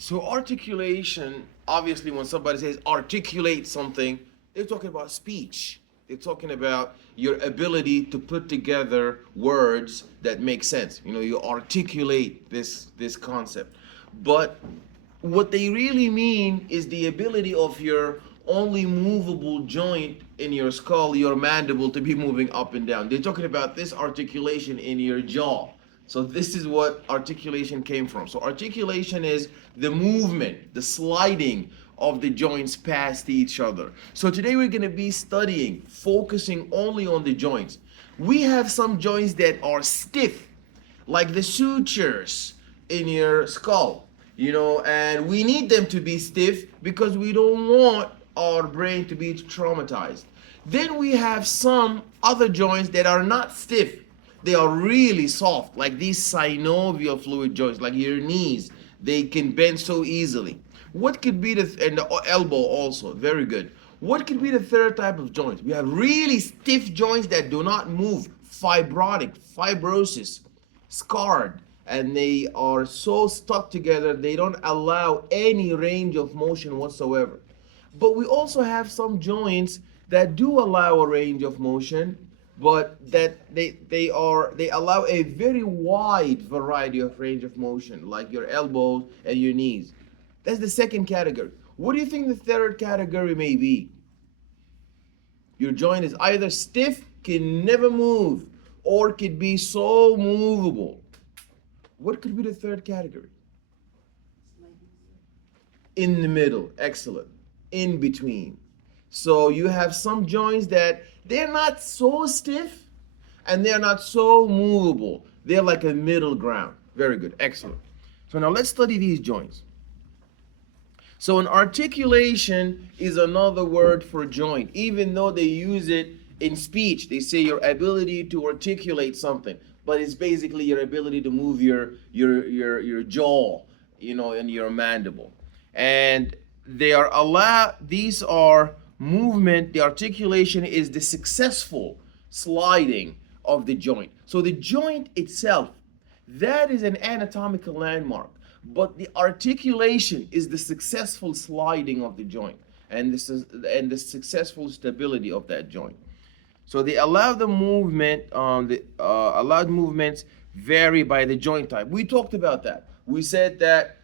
So articulation, obviously when somebody says articulate something, they're talking about speech. They're talking about your ability to put together words that make sense. You know, you articulate this concept. But what they really mean is the ability of your only movable joint in your skull, your mandible, to be moving up and down. They're talking about this articulation in your jaw. So this is what articulation came from. So articulation is the movement, the sliding of the joints past each other. So today we're going to be studying, focusing only on the joints. We have some joints that are stiff, like the sutures in your skull, and we need them to be stiff because we don't want our brain to be traumatized. Then we have some other joints that are not stiff. They are really soft, like these synovial fluid joints, like your knees. They can bend so easily. What could be and the elbow also, very good. What could be the third type of joints? We have really stiff joints that do not move, fibrosis, scarred, and they are so stuck together they don't allow any range of motion whatsoever. But we also have some joints that do allow a range of motion, but that they allow a very wide variety of range of motion, like your elbows and your knees. That's the second category. What do you think the third category may be? Your joint is either stiff, can never move, or could be so movable. What could be the third category? In the middle. Excellent. In between. So you have some joints that they're not so stiff and they're not so movable. They're like a middle ground. Very good. Excellent. So now let's study these joints. So an articulation is another word for joint, even though they use it in speech. They say your ability to articulate something, but it's basically your ability to move your jaw, and your mandible. And these are movement. The articulation is the successful sliding of the joint. So the joint itself, that is an anatomical landmark. But the articulation is the successful sliding of the joint and the successful stability of that joint. So they allow the movement, the allowed movements vary by the joint type. We talked about that. We said that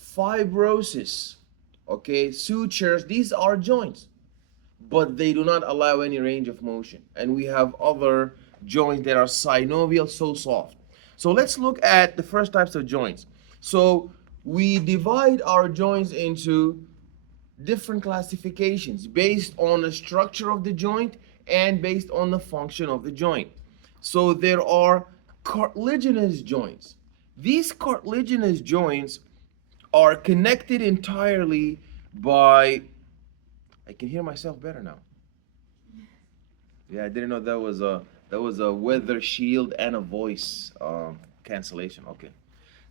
fibrosis, sutures, these are joints, but they do not allow any range of motion. And we have other joints that are synovial, so soft. So let's look at the first types of joints. So we divide our joints into different classifications based on the structure of the joint and based on the function of the joint. So there are cartilaginous joints. These cartilaginous joints are connected entirely by, I can hear myself better now. Yeah, I didn't know that was a weather shield and a voice cancellation. Okay.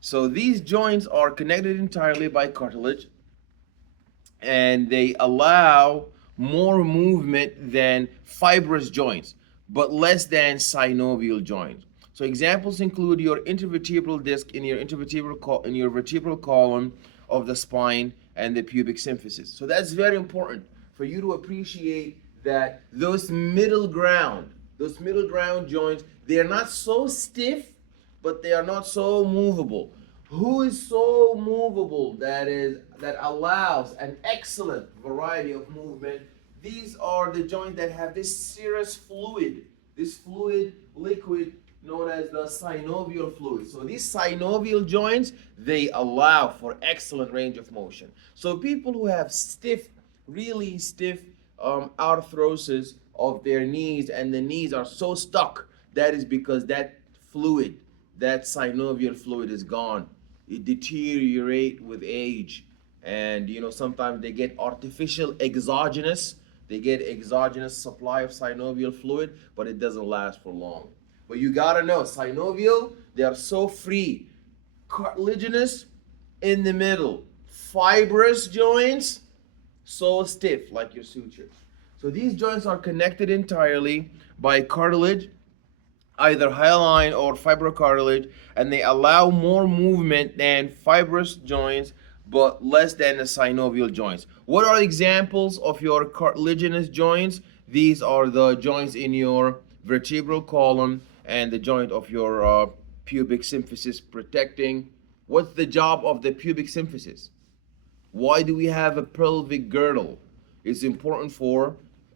So these joints are connected entirely by cartilage, and they allow more movement than fibrous joints, but less than synovial joints. So examples include your intervertebral disc in your vertebral column of the spine and the pubic symphysis. So that's very important for you to appreciate that those middle ground joints, they are not so stiff, but they are not so movable. Who is so movable that allows an excellent variety of movement? These are the joints that have this serous fluid, liquid known as the synovial fluid. So these synovial joints, they allow for excellent range of motion. So people who have really stiff arthrosis of their knees, and the knees are so stuck, that is because that synovial fluid is gone. It deteriorates with age, and sometimes they get artificial exogenous supply of synovial fluid, but it doesn't last for long. But you gotta know, synovial, they are so free. Cartilaginous in the middle. Fibrous joints, so stiff like your sutures. So these joints are connected entirely by cartilage, either hyaline or fibrocartilage, and they allow more movement than fibrous joints, but less than the synovial joints. What are examples of your cartilaginous joints? These are the joints in your vertebral column and the joint of your pubic symphysis protecting. What's the job of the pubic symphysis? Why do we have a pelvic girdle? It's important for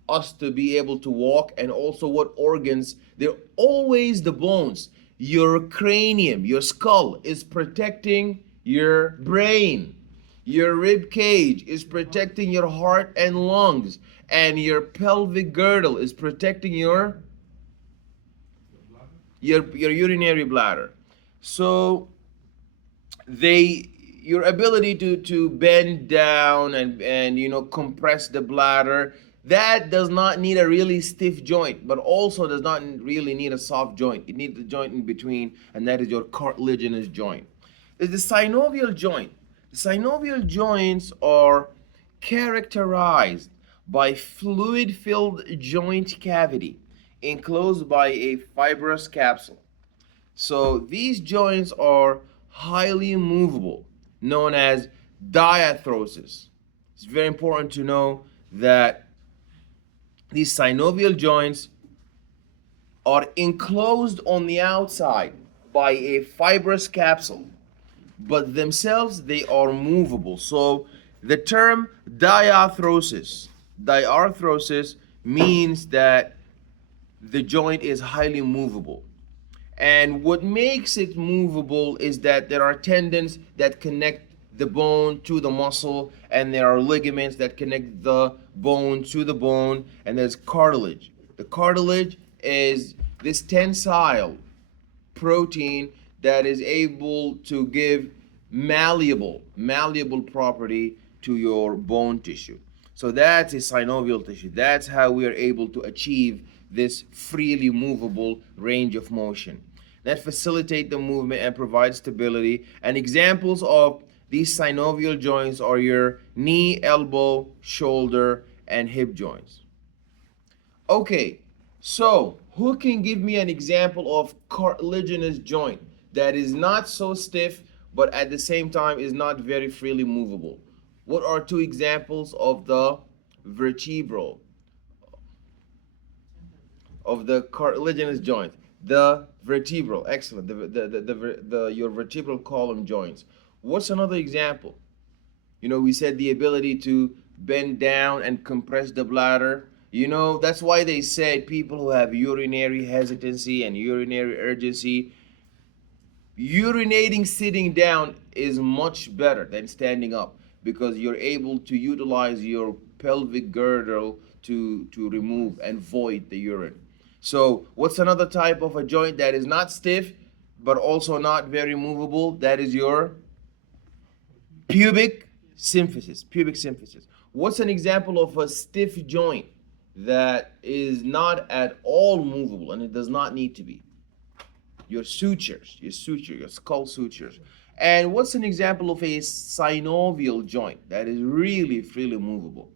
us to be able to walk, and also what organs. They're always the bones. Your cranium, your skull is protecting your brain. Your rib cage is protecting your heart and lungs, and your pelvic girdle is protecting your urinary bladder. So they your ability to bend down and compress the bladder, that does not need a really stiff joint, but also does not really need a soft joint. It needs a joint in between, and that is your cartilaginous joint. Is the synovial joint. The synovial joints are characterized by fluid filled joint cavity enclosed by a fibrous capsule. So these joints are highly movable, known as diarthrosis. It's very important to know that these synovial joints are enclosed on the outside by a fibrous capsule, but themselves they are movable. So the term diarthrosis means that the joint is highly movable. And what makes it movable is that there are tendons that connect the bone to the muscle, and there are ligaments that connect the bone to the bone, and there's cartilage. The cartilage is this tensile protein that is able to give malleable property to your bone tissue. So that's a synovial tissue. That's how we are able to achieve this freely movable range of motion that facilitate the movement and provide stability. And examples of these synovial joints are your knee, elbow, shoulder, and hip joints. Okay, so who can give me an example of cartilaginous joint that is not so stiff but at the same time is not very freely movable? What are two examples of the vertebral, of the cartilaginous joint? The vertebral, excellent. Your vertebral column joints. What's another example? We said the ability to bend down and compress the bladder. That's why they said people who have urinary hesitancy and urinary urgency, urinating sitting down is much better than standing up, because you're able to utilize your pelvic girdle to remove and void the urine. So what's another type of a joint that is not stiff but also not very movable? That is your pubic symphysis. What's an example of a stiff joint that is not at all movable, and it does not need to be? Your skull sutures. And what's an example of a synovial joint that is really freely movable?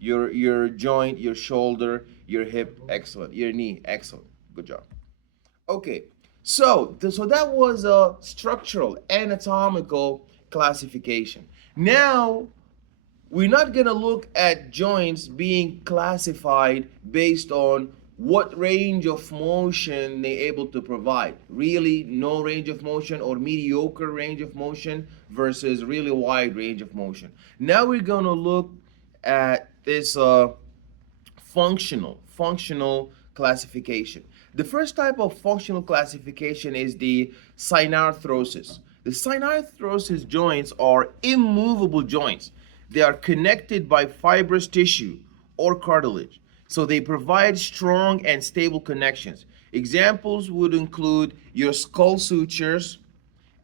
Your joint, your shoulder, your hip, excellent. Your knee, excellent. Good job. Okay, so that was a structural, anatomical classification. Now, we're not going to look at joints being classified based on what range of motion they're able to provide. Really no range of motion, or mediocre range of motion versus really wide range of motion. Now we're going to look at this functional classification. The first type of functional classification is the synarthrosis. The synarthrosis joints are immovable joints. They are connected by fibrous tissue or cartilage, so they provide strong and stable connections. Examples would include your skull sutures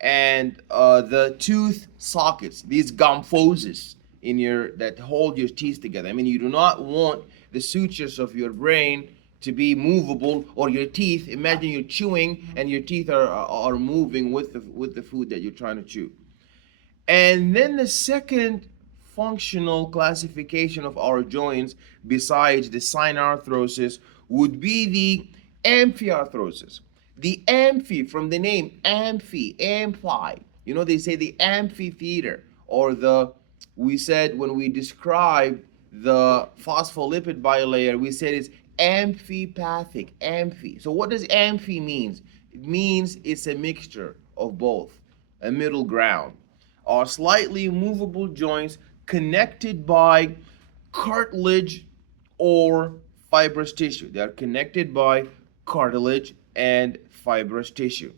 and the tooth sockets, these gomphoses that hold your teeth together. I mean, you do not want the sutures of your brain to be movable, or your teeth. Imagine you're chewing and your teeth are moving with the food that you're trying to chew. And then the second functional classification of our joints, besides the synarthrosis, would be the amphiarthrosis. The amphi, from the name amphi, they say the amphitheater, or we said when we described the phospholipid bilayer, we said it's amphipathic, amphi. So what does amphi means? It means it's a mixture of both, a middle ground. Are slightly movable joints connected by cartilage or fibrous tissue. They are connected by cartilage and fibrous tissue.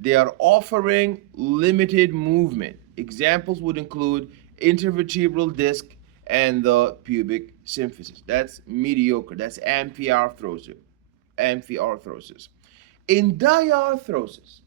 They are offering limited movement. Examples would include intervertebral disc and the pubic symphysis. That's mediocre. That's amphiarthrosis. Amphiarthrosis. In diarthrosis,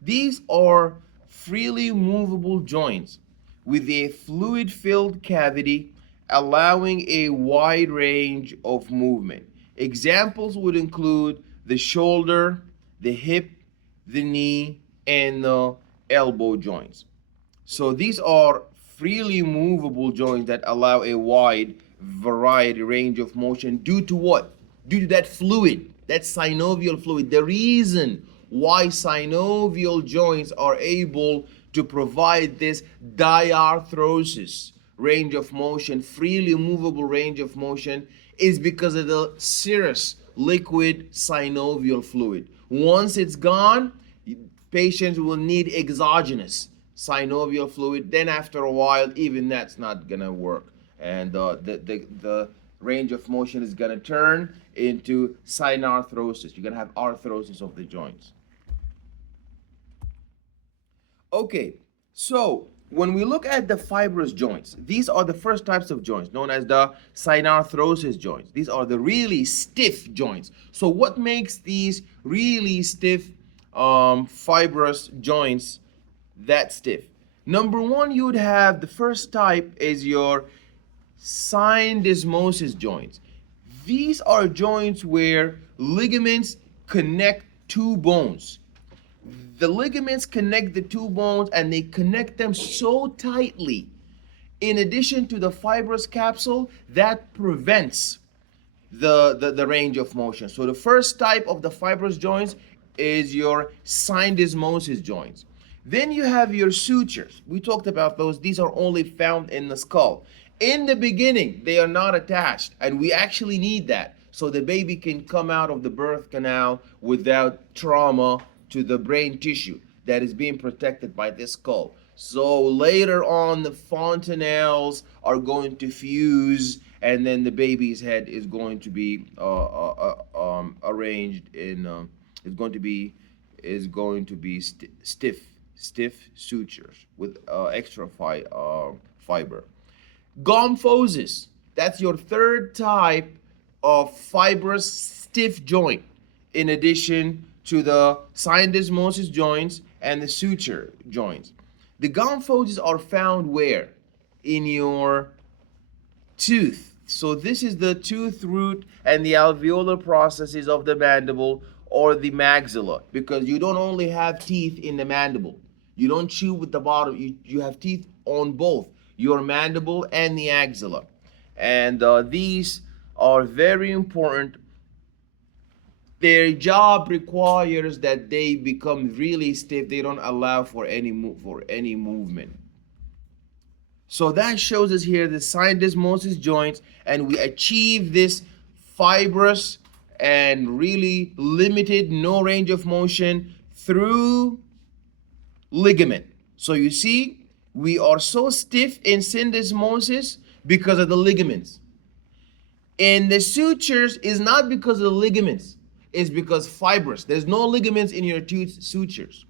these are freely movable joints with a fluid-filled cavity allowing a wide range of movement. Examples would include the shoulder, the hip, the knee, and the elbow joints. So these are freely movable joints that allow a wide variety range of motion due to what? Due to that fluid, that synovial fluid. The reason why synovial joints are able to provide this diarthrosis range of motion, freely movable range of motion, is because of the serous liquid synovial fluid. Once it's gone, patients will need exogenous synovial fluid. Then after a while, even that's not gonna work, and the range of motion is gonna turn into synarthrosis. You're gonna have arthrosis of the joints. Okay, so when we look at the fibrous joints, these are the first types of joints known as the synarthrosis joints. These are the really stiff joints. So what makes these really stiff fibrous joints that stiff? Number one, you would have the first type is your syndesmosis joints. These are joints where ligaments connect two bones. The ligaments connect the two bones and they connect them so tightly, in addition to the fibrous capsule, that prevents the range of motion. So the first type of the fibrous joints is your syndesmosis joints. Then you have your sutures. We talked about those. These are only found in the skull. In the beginning, they are not attached, and we actually need that so the baby can come out of the birth canal without trauma to the brain tissue that is being protected by this skull. So later on, the fontanelles are going to fuse, and then the baby's head is going to be arranged in stiff sutures with extra fiber. Gomphosis, that's your third type of fibrous stiff joint, in addition to the syndesmosis joints and the suture joints. The gomphoses are found where? In your tooth. So this is the tooth root and the alveolar processes of the mandible or the maxilla, because you don't only have teeth in the mandible. You don't chew with the bottom. You have teeth on both your mandible and the axilla. And these are very important. Their job requires that they become really stiff. They don't allow for any movement. So that shows us here the syndesmosis joints, and we achieve this fibrous and really limited, no range of motion through ligament. So you see, we are so stiff in syndesmosis because of the ligaments. And the sutures is not because of the ligaments. Is because fibrous. There's no ligaments in your tooth sutures.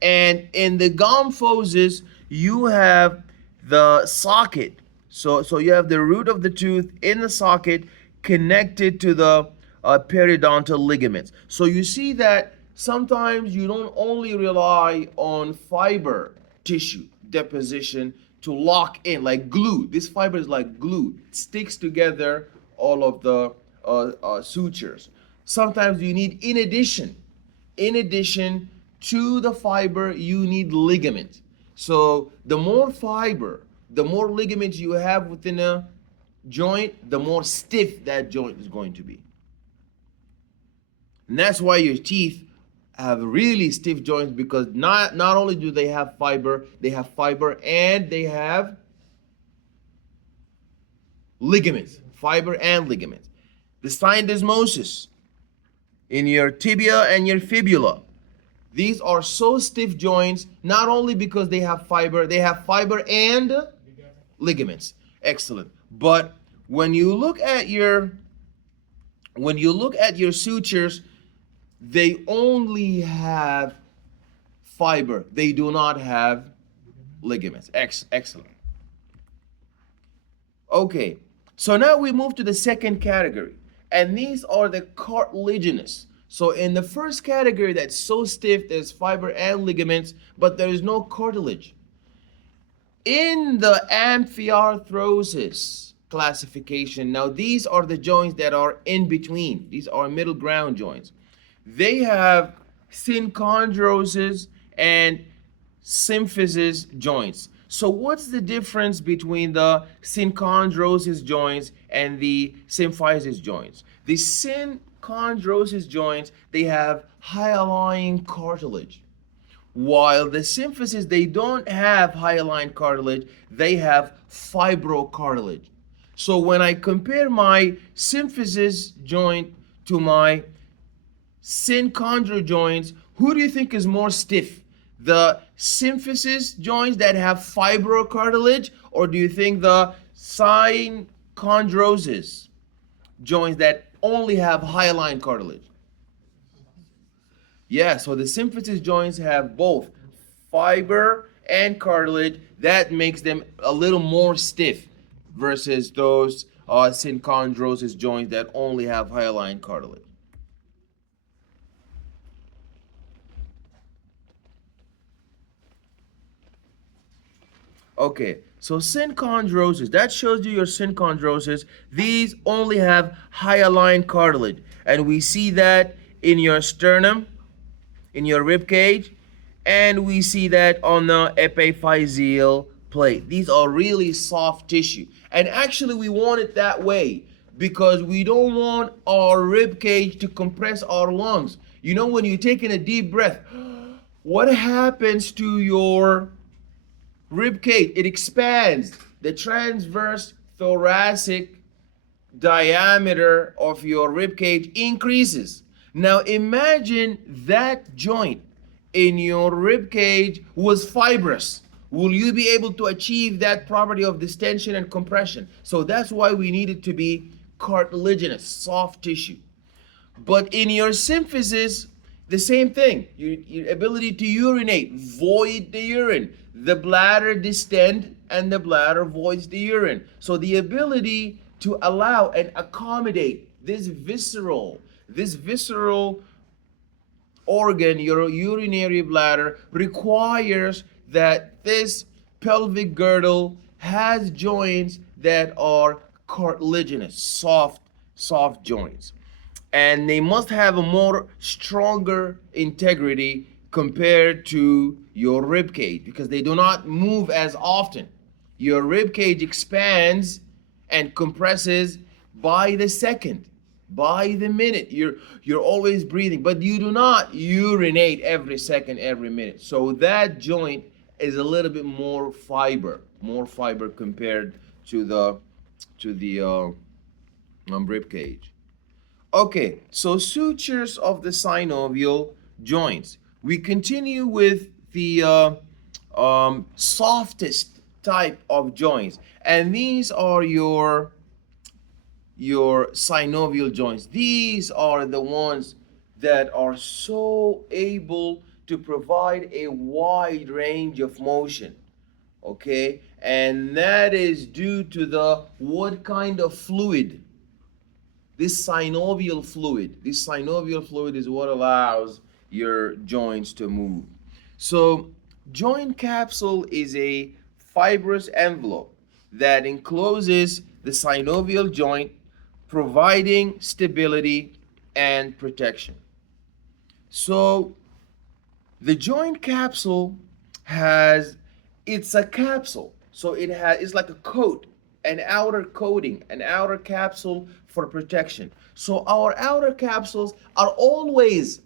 And in the gomphoses, you have the socket. So you have the root of the tooth in the socket connected to the periodontal ligaments. So you see that sometimes you don't only rely on fiber tissue deposition to lock in, like glue. This fiber is like glue. It sticks together all of the sutures. Sometimes you need, in addition to the fiber, you need ligament. So the more fiber, the more ligaments you have within a joint, the more stiff that joint is going to be. And that's why your teeth have really stiff joints because not only do they have fiber and they have ligaments, fiber and ligaments. The syndesmosis in your tibia and your fibula. These are so stiff joints, not only because they have fiber and ligaments. Excellent. But when you look at your sutures, they only have fiber. They do not have ligaments. Excellent. Okay, so now we move to the second category, and these are the cartilaginous. So in the first category that's so stiff, there's fiber and ligaments, but there is no cartilage. In the amphiarthrosis classification, now these are the joints that are in between. These are middle ground joints. They have synchondroses and symphysis joints. So what's the difference between the synchondrosis joints and the symphysis joints? The synchondrosis joints, they have hyaline cartilage, while the symphysis, they don't have hyaline cartilage, they have fibrocartilage. So when I compare my symphysis joint to my synchondral joints, who do you think is more stiff? The symphysis joints that have fibrocartilage, or do you think the synchondrosis joints that only have hyaline cartilage? Yeah, so the symphysis joints have both fiber and cartilage. That makes them a little more stiff versus those synchondrosis joints that only have hyaline cartilage. Okay, so synchondrosis, that shows you your synchondrosis. These only have hyaline cartilage, and we see that in your sternum, in your rib cage, and we see that on the epiphyseal plate. These are really soft tissue, and actually we want it that way because we don't want our rib cage to compress our lungs. You know, when you're taking a deep breath, what happens to your rib cage? It expands. The transverse thoracic diameter of your rib cage increases. Now imagine that joint in your rib cage was fibrous. Will you be able to achieve that property of distension and compression? So that's why we need it to be cartilaginous, soft tissue. But in your symphysis, the same thing. Your ability to urinate, void the urine. The bladder distend and the bladder voids the urine. So the ability to allow and accommodate this visceral organ, your urinary bladder, requires that this pelvic girdle has joints that are cartilaginous, soft joints. And they must have a more stronger integrity compared to your rib cage because they do not move as often. Your rib cage expands and compresses by the second, by the minute. You're always breathing, but you do not urinate every second, every minute. So that joint is a little bit more fiber compared to the rib cage. Okay, so sutures of the synovial joints. We continue with the softest type of joints, and these are your synovial joints. These are the ones that are so able to provide a wide range of motion. Okay, and that is due to the what kind of fluid? This synovial fluid. This synovial fluid is what allows your joints to move. So joint capsule is a fibrous envelope that encloses the synovial joint, providing stability and protection. So the joint capsule it's a capsule. So it's like a coat, an outer coating, an outer capsule for protection. So our outer capsules are always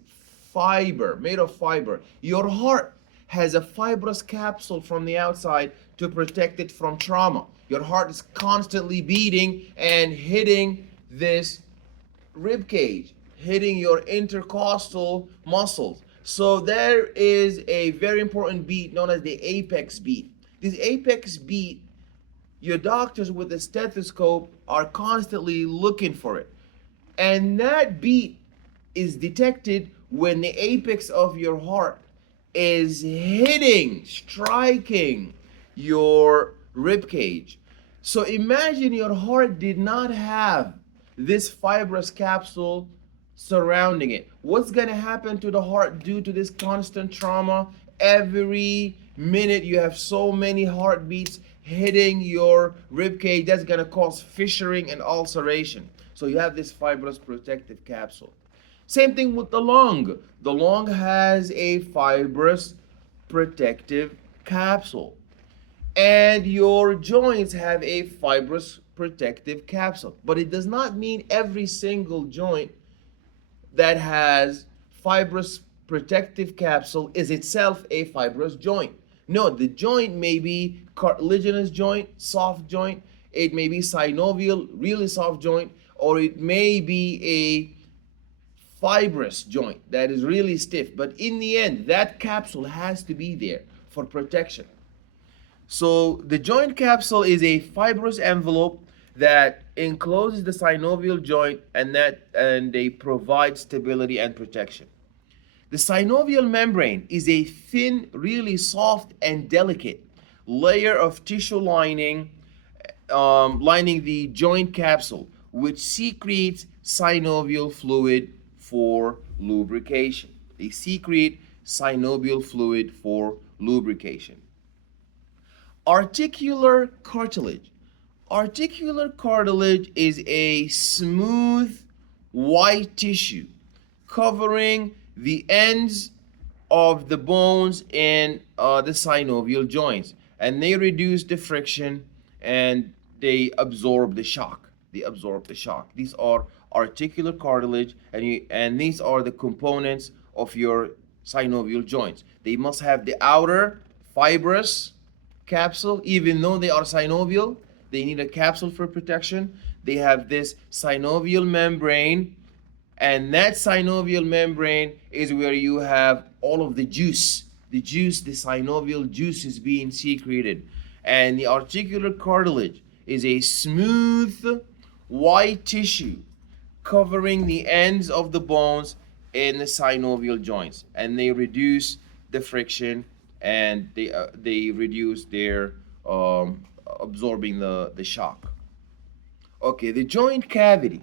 fiber, made of fiber. Your heart has a fibrous capsule from the outside to protect it from trauma. Your heart is constantly beating and hitting this rib cage, hitting your intercostal muscles. So there is a very important beat known as the apex beat. This apex beat, your doctors with a stethoscope are constantly looking for it. And that beat is detected when the apex of your heart is hitting, striking your rib cage. So imagine your heart did not have this fibrous capsule surrounding it. What's going to happen to the heart due to this constant trauma? Every minute you have so many heartbeats hitting your rib cage, that's going to cause fissuring and ulceration. So you have this fibrous protective capsule. Same thing with the lung. The lung has a fibrous protective capsule. And your joints have a fibrous protective capsule. But it does not mean every single joint that has fibrous protective capsule is itself a fibrous joint. No, the joint may be cartilaginous joint, soft joint. It may be synovial, really soft joint, or it may be a fibrous joint that is really stiff. But in the end, that capsule has to be there for protection. So the joint capsule is a fibrous envelope that encloses the synovial joint and they provide stability and protection. The synovial membrane is a thin, really soft and delicate layer of tissue lining the joint capsule, which secretes synovial fluid for lubrication. They secrete synovial fluid for lubrication. Articular cartilage. Articular cartilage is a smooth white tissue covering the ends of the bones in the synovial joints, and they reduce the friction and they absorb the shock. These are articular cartilage, and these are the components of your synovial joints. They must have the outer fibrous capsule. Even though they are synovial, they need a capsule for protection. They have this synovial membrane, and that synovial membrane is where you have all of the juice. The synovial juice is being secreted. And the articular cartilage is a smooth white tissue covering the ends of the bones in the synovial joints, and they reduce the friction and they reduce their absorbing the shock. Okay, the joint cavity.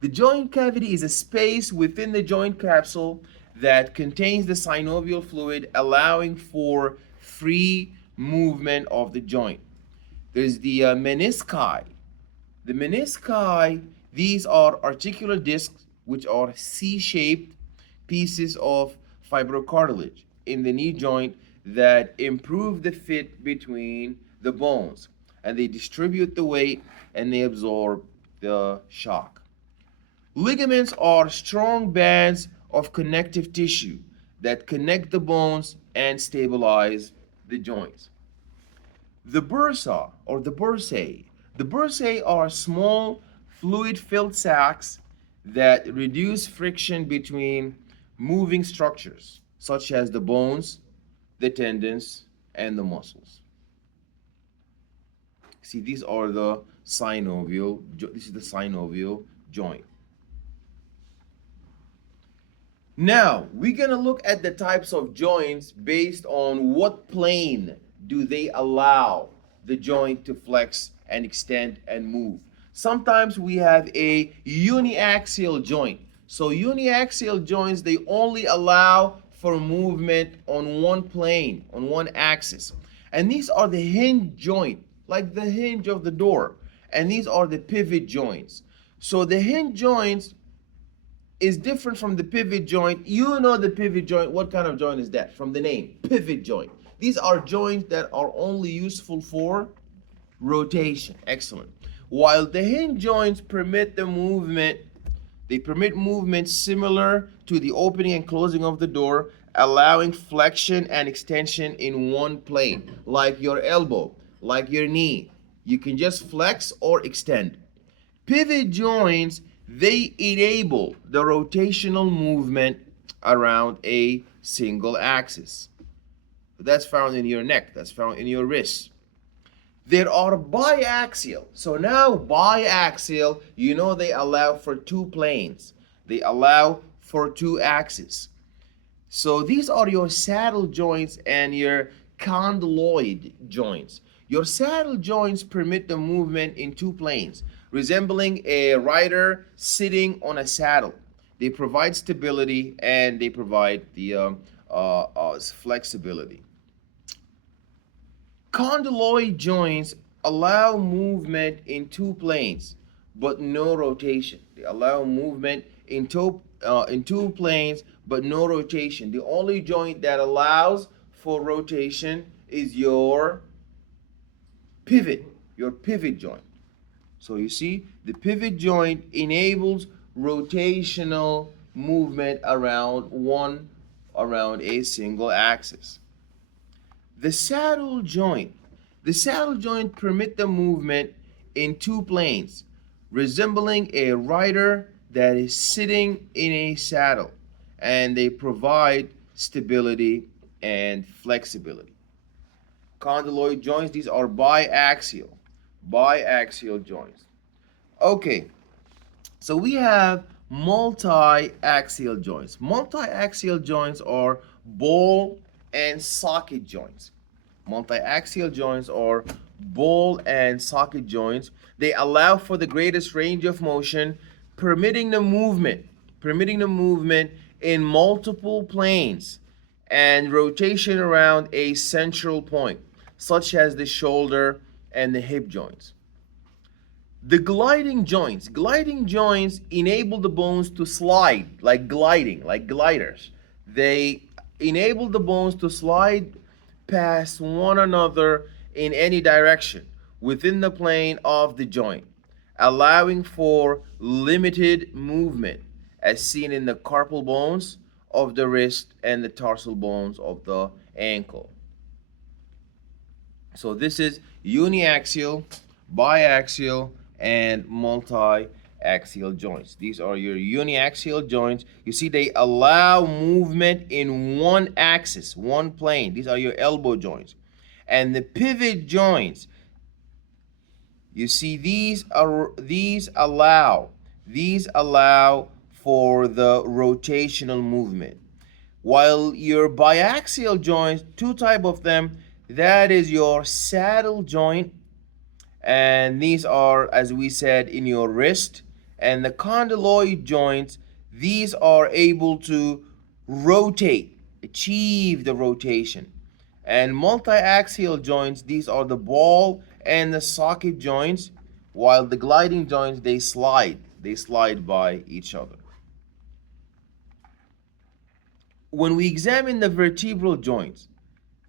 The joint cavity is a space within the joint capsule that contains the synovial fluid, allowing for free movement of the joint. There's the menisci. The menisci, these are articular discs which are C-shaped pieces of fibrocartilage in the knee joint that improve the fit between the bones, and they distribute the weight and they absorb the shock. Ligaments are strong bands of connective tissue that connect the bones and stabilize the joints. The bursa or the bursae. The bursae are small fluid-filled sacs that reduce friction between moving structures such as the bones, the tendons, and the muscles. See, these are the synovial, this is the synovial joint. Now, we're going to look at the types of joints based on what plane do they allow the joint to flex and extend and move. Sometimes we have a uniaxial joint. So uniaxial joints, they only allow for movement on one plane, on one axis. And these are the hinge joint, like the hinge of the door. And these are the pivot joints. So the hinge joints is different from the pivot joint. You know the pivot joint. What kind of joint is that? From the name, pivot joint. These are joints that are only useful for rotation. Excellent. While the hinge joints permit the movement They permit movement similar to the opening and closing of the door, allowing flexion and extension in one plane, like your elbow, like your knee. You can just flex or extend. Pivot joints, they enable the rotational movement around a single axis. That's found in your neck, that's found in your wrist. There are biaxial. So now biaxial, you know they allow for two planes. They allow for two axes. So these are your saddle joints and your condyloid joints. Your saddle joints permit the movement in two planes, resembling a rider sitting on a saddle. They provide stability and they provide the flexibility. Condyloid joints allow movement in two planes, but no rotation. They allow movement in two planes, but no rotation. The only joint that allows for rotation is your pivot joint. So you see, the pivot joint enables rotational movement around a single axis. The saddle joint. The saddle joint permit the movement in two planes, resembling a rider that is sitting in a saddle, and they provide stability and flexibility. Condyloid joints, these are biaxial joints. Okay, so we have multi-axial joints. Multi-axial joints are ball and socket joints. Multi-axial joints are ball and socket joints. They allow for the greatest range of motion, permitting the movement in multiple planes and rotation around a central point, such as the shoulder and the hip joints. The gliding joints. Gliding joints enable the bones to slide, like gliding, like gliders. They enable the bones to slide past one another in any direction within the plane of the joint, allowing for limited movement, as seen in the carpal bones of the wrist and the tarsal bones of the ankle. So this is uniaxial, biaxial, and multi-axial joints. These are your uniaxial joints. You see, they allow movement in one axis, one plane. These are your elbow joints. And the pivot joints, you see, these allow for the rotational movement. While your biaxial joints, two type of them, that is your saddle joint, and these are, as we said, in your wrist. And the condyloid joints, these are able to rotate, achieve the rotation. And multi-axial joints, these are the ball and the socket joints, while the gliding joints, they slide by each other. When we examine the vertebral joints,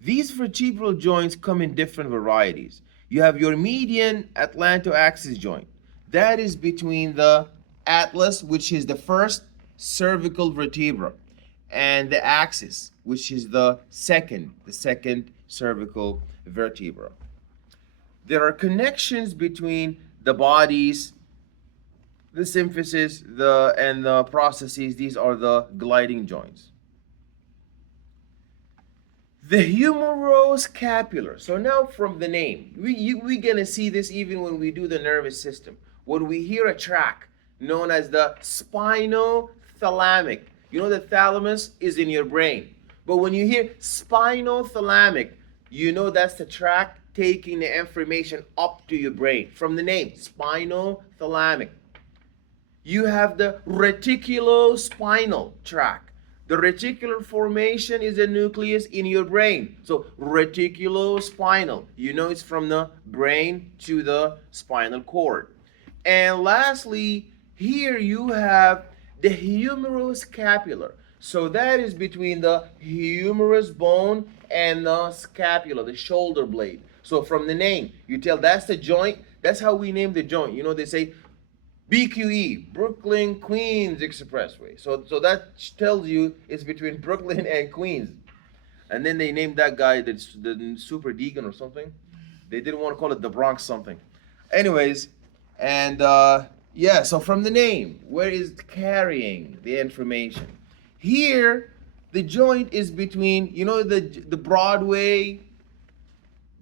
these vertebral joints come in different varieties. You have your median atlantoaxis joint. That is between the atlas, which is the first cervical vertebra, and the axis, which is the second cervical vertebra. There are connections between the bodies, the symphysis, and the processes. These are the gliding joints. The humeroscapular. So now from the name, we're going to see this even when we do the nervous system. When we hear a tract known as the spinothalamic, you know the thalamus is in your brain. But when you hear spinothalamic, you know that's the tract taking the information up to your brain. From the name, spinothalamic. You have the reticulospinal tract. The reticular formation is a nucleus in your brain. So reticulospinal, you know it's from the brain to the spinal cord. And lastly, here you have the humeroscapular. So that is between the humerus bone and the scapula, the shoulder blade. So from the name, you tell that's the joint. That's how we name the joint. You know, they say BQE, Brooklyn Queens Expressway. So that tells you it's between Brooklyn and Queens. And then they named that guy the Super Deegan or something. They didn't want to call it the Bronx something. Anyways, and yeah, so from the name, where is carrying the information? Here, the joint is between, you know, the Broadway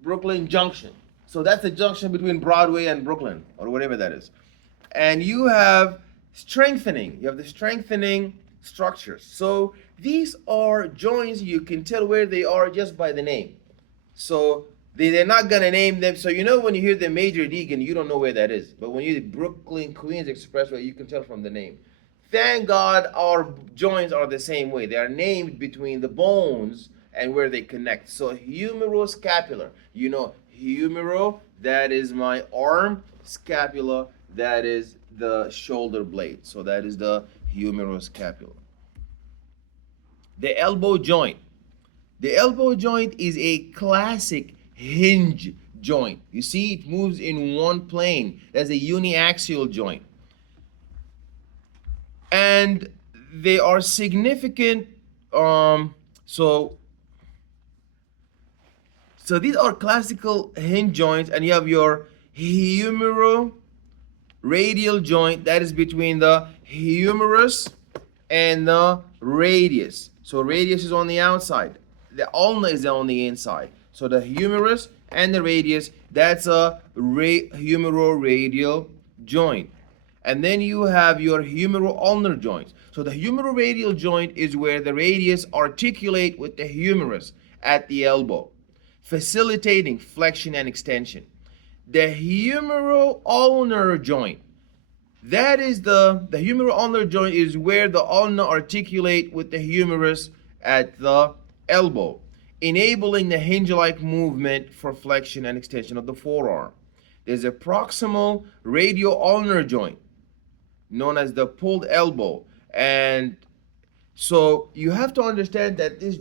Brooklyn Junction. So that's the junction between Broadway and Brooklyn, or whatever that is. And you have strengthening. You have the strengthening structures. So these are joints. You can tell where they are just by the name. So they're not gonna name them. So you know when you hear the Major Deegan, you don't know where that is. But when you hear the Brooklyn Queens Expressway, you can tell from the name. Thank God our joints are the same way. They are named between the bones and where they connect. So humeroscapular, you know, humero, that is my arm, scapula, that is the shoulder blade. So that is the humeroscapular. The elbow joint. The elbow joint is a classic hinge joint. You see, it moves in one plane. That's a uniaxial joint. And they are significant. So these are classical hinge joints, and you have your humeroradial joint that is between the humerus and the radius. So radius is on the outside. The ulna is on the inside. So the humerus and the radius, that's a humeroradial joint. And then you have your humero-ulnar joints. So the humeroradial joint is where the radius articulate with the humerus at the elbow, facilitating flexion and extension. The humero-ulnar joint, that is the humero-ulnar joint is where the ulna articulate with the humerus at the elbow, enabling the hinge-like movement for flexion and extension of the forearm. There's a proximal radio-ulnar joint, known as the pulled elbow. And so you have to understand that this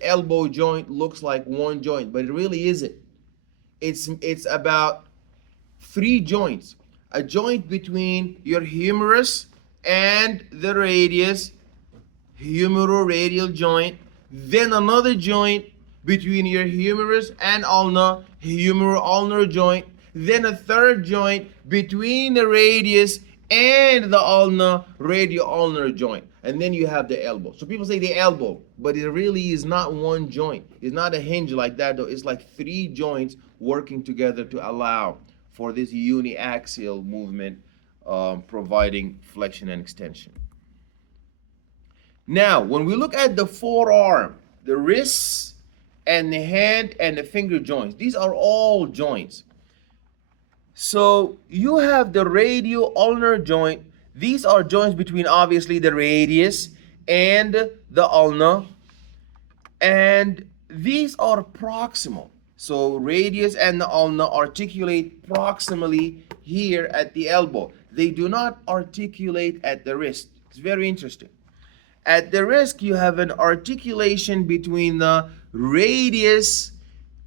elbow joint looks like one joint, but it really isn't. It's about three joints. A joint between your humerus and the radius, humeroradial joint, then another joint between your humerus and ulna, humero-ulnar joint, then a third joint between the radius and the ulna, radio-ulnar joint. And then you have the elbow. So people say the elbow, but it really is not one joint. It's not a hinge like that, though. It's like three joints working together to allow for this uniaxial movement, providing flexion and extension. Now, when we look at the forearm, the wrists, and the hand and the finger joints, these are all joints. So you have the radio-ulnar joint. These are joints between obviously the radius and the ulna, and these are proximal. So radius and the ulna articulate proximally here at the elbow. They do not articulate at the wrist. It's very interesting. At the wrist, you have an articulation between the radius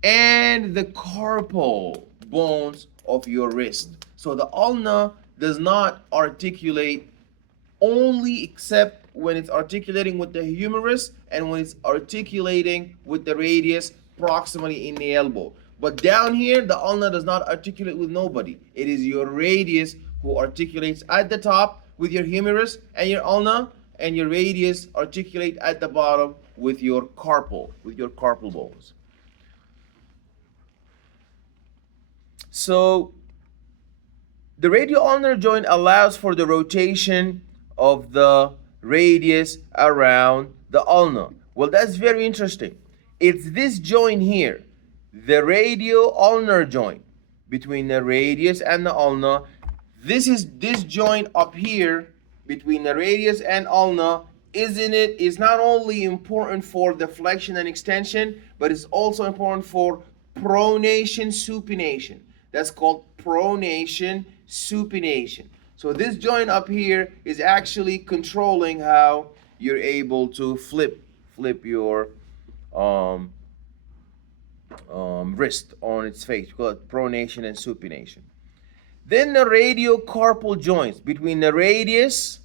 and the carpal bones of your wrist. So the ulna does not articulate only except when it's articulating with the humerus and when it's articulating with the radius proximally in the elbow. But down here, the ulna does not articulate with nobody. It is your radius who articulates at the top with your humerus and your ulna, and your radius articulate at the bottom with your carpal bones. So the radio-ulnar joint allows for the rotation of the radius around the ulna. Well, that's very interesting. It's this joint here, the radio-ulnar joint between the radius and the ulna. This joint up here between the radius and ulna, is not only important for the flexion and extension, but it's also important for pronation, supination. That's called pronation, supination. So this joint up here is actually controlling how you're able to flip your wrist on its face. We call it pronation and supination. Then the radiocarpal joints between the radius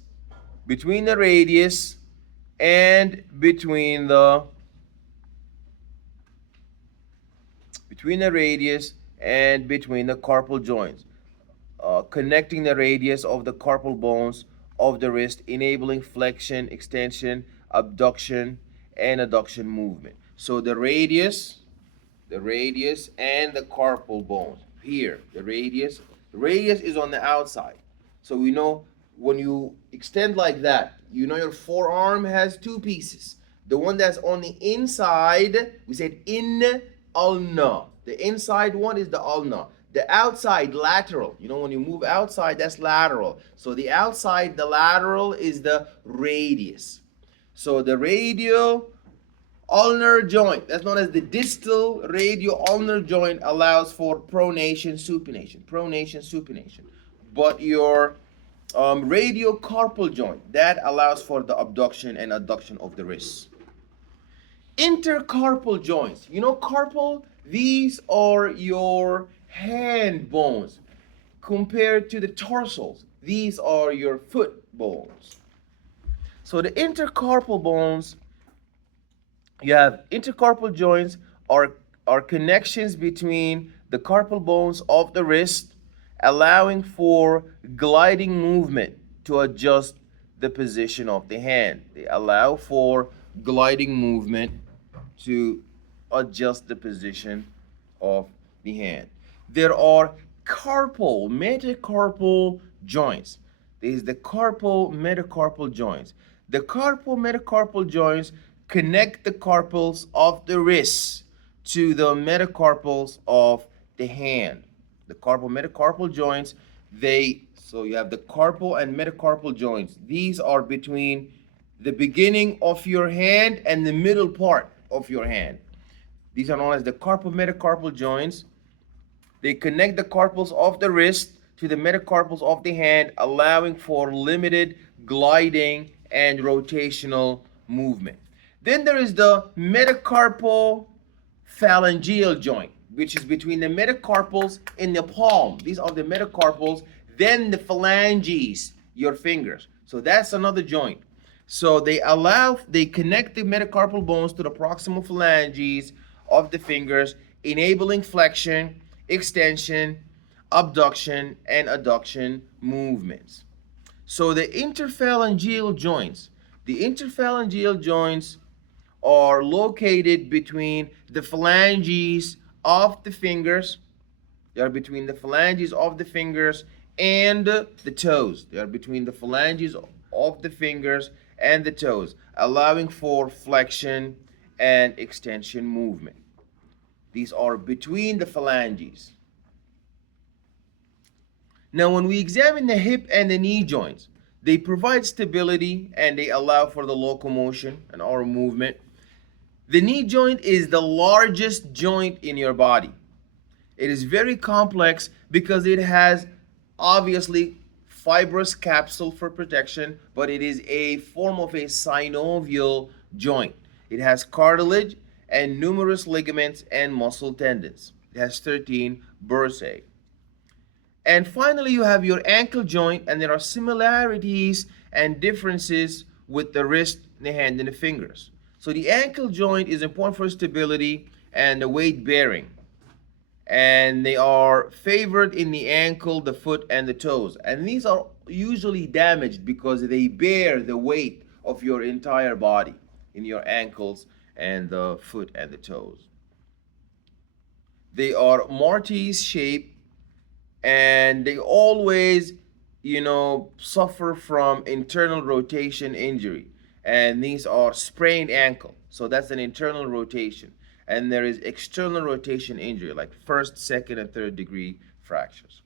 and between the radius and between the carpal joints, connecting the radius of the carpal bones of the wrist, enabling flexion, extension, abduction, and adduction movement. So the radius and the carpal bones. Here, the radius is on the outside. So we know when you extend like that, you know your forearm has two pieces. The one that's on the inside, we said in ulna. The inside one is the ulna. The outside, lateral. You know, when you move outside, that's lateral. So the outside, the lateral is the radius. So the radio ulnar joint, that's known as the distal radio-ulnar joint, allows for pronation, supination. But your radiocarpal joint, that allows for the abduction and adduction of the wrists. Intercarpal joints, you know, carpal, these are your hand bones compared to the tarsals. These are your foot bones. So the intercarpal bones, you have intercarpal joints are connections between the carpal bones of the wrist, allowing for gliding movement to adjust the position of the hand. They allow for gliding movement to adjust the position of the hand. There are carpal metacarpal joints. There is the carpal metacarpal joints. The carpal metacarpal joints connect the carpals of the wrist to the metacarpals of the hand. The carpal metacarpal joints, so you have the carpal and metacarpal joints. These are between the beginning of your hand and the middle part of your hand. These are known as the carpal metacarpal joints. They connect the carpals of the wrist to the metacarpals of the hand, allowing for limited gliding and rotational movement. Then there is the metacarpal phalangeal joint, which is between the metacarpals in the palm. These are the metacarpals. Then the phalanges, your fingers. So that's another joint. So they connect the metacarpal bones to the proximal phalanges of the fingers, enabling flexion, extension, abduction, and adduction movements. So the interphalangeal joints are located between the phalanges of the fingers. They are between the phalanges of the fingers and the toes. They are between the phalanges of the fingers and the toes, allowing for flexion and extension movement. These are between the phalanges. Now, when we examine the hip and the knee joints, they provide stability and they allow for the locomotion and our movement. The knee joint is the largest joint in your body. It is very complex because it has obviously fibrous capsule for protection, but it is a form of a synovial joint. It has cartilage and numerous ligaments and muscle tendons. It has 13 bursae. And finally, you have your ankle joint, and there are similarities and differences with the wrist, the hand, and the fingers. So the ankle joint is important for stability and the weight bearing. And they are favored in the ankle, the foot, and the toes. And these are usually damaged because they bear the weight of your entire body in your ankles and the foot and the toes. They are mortise shaped, and they always, suffer from internal rotation injury. And these are sprained ankle. So that's an internal rotation. And there is external rotation injury, like first, second, and third degree fractures.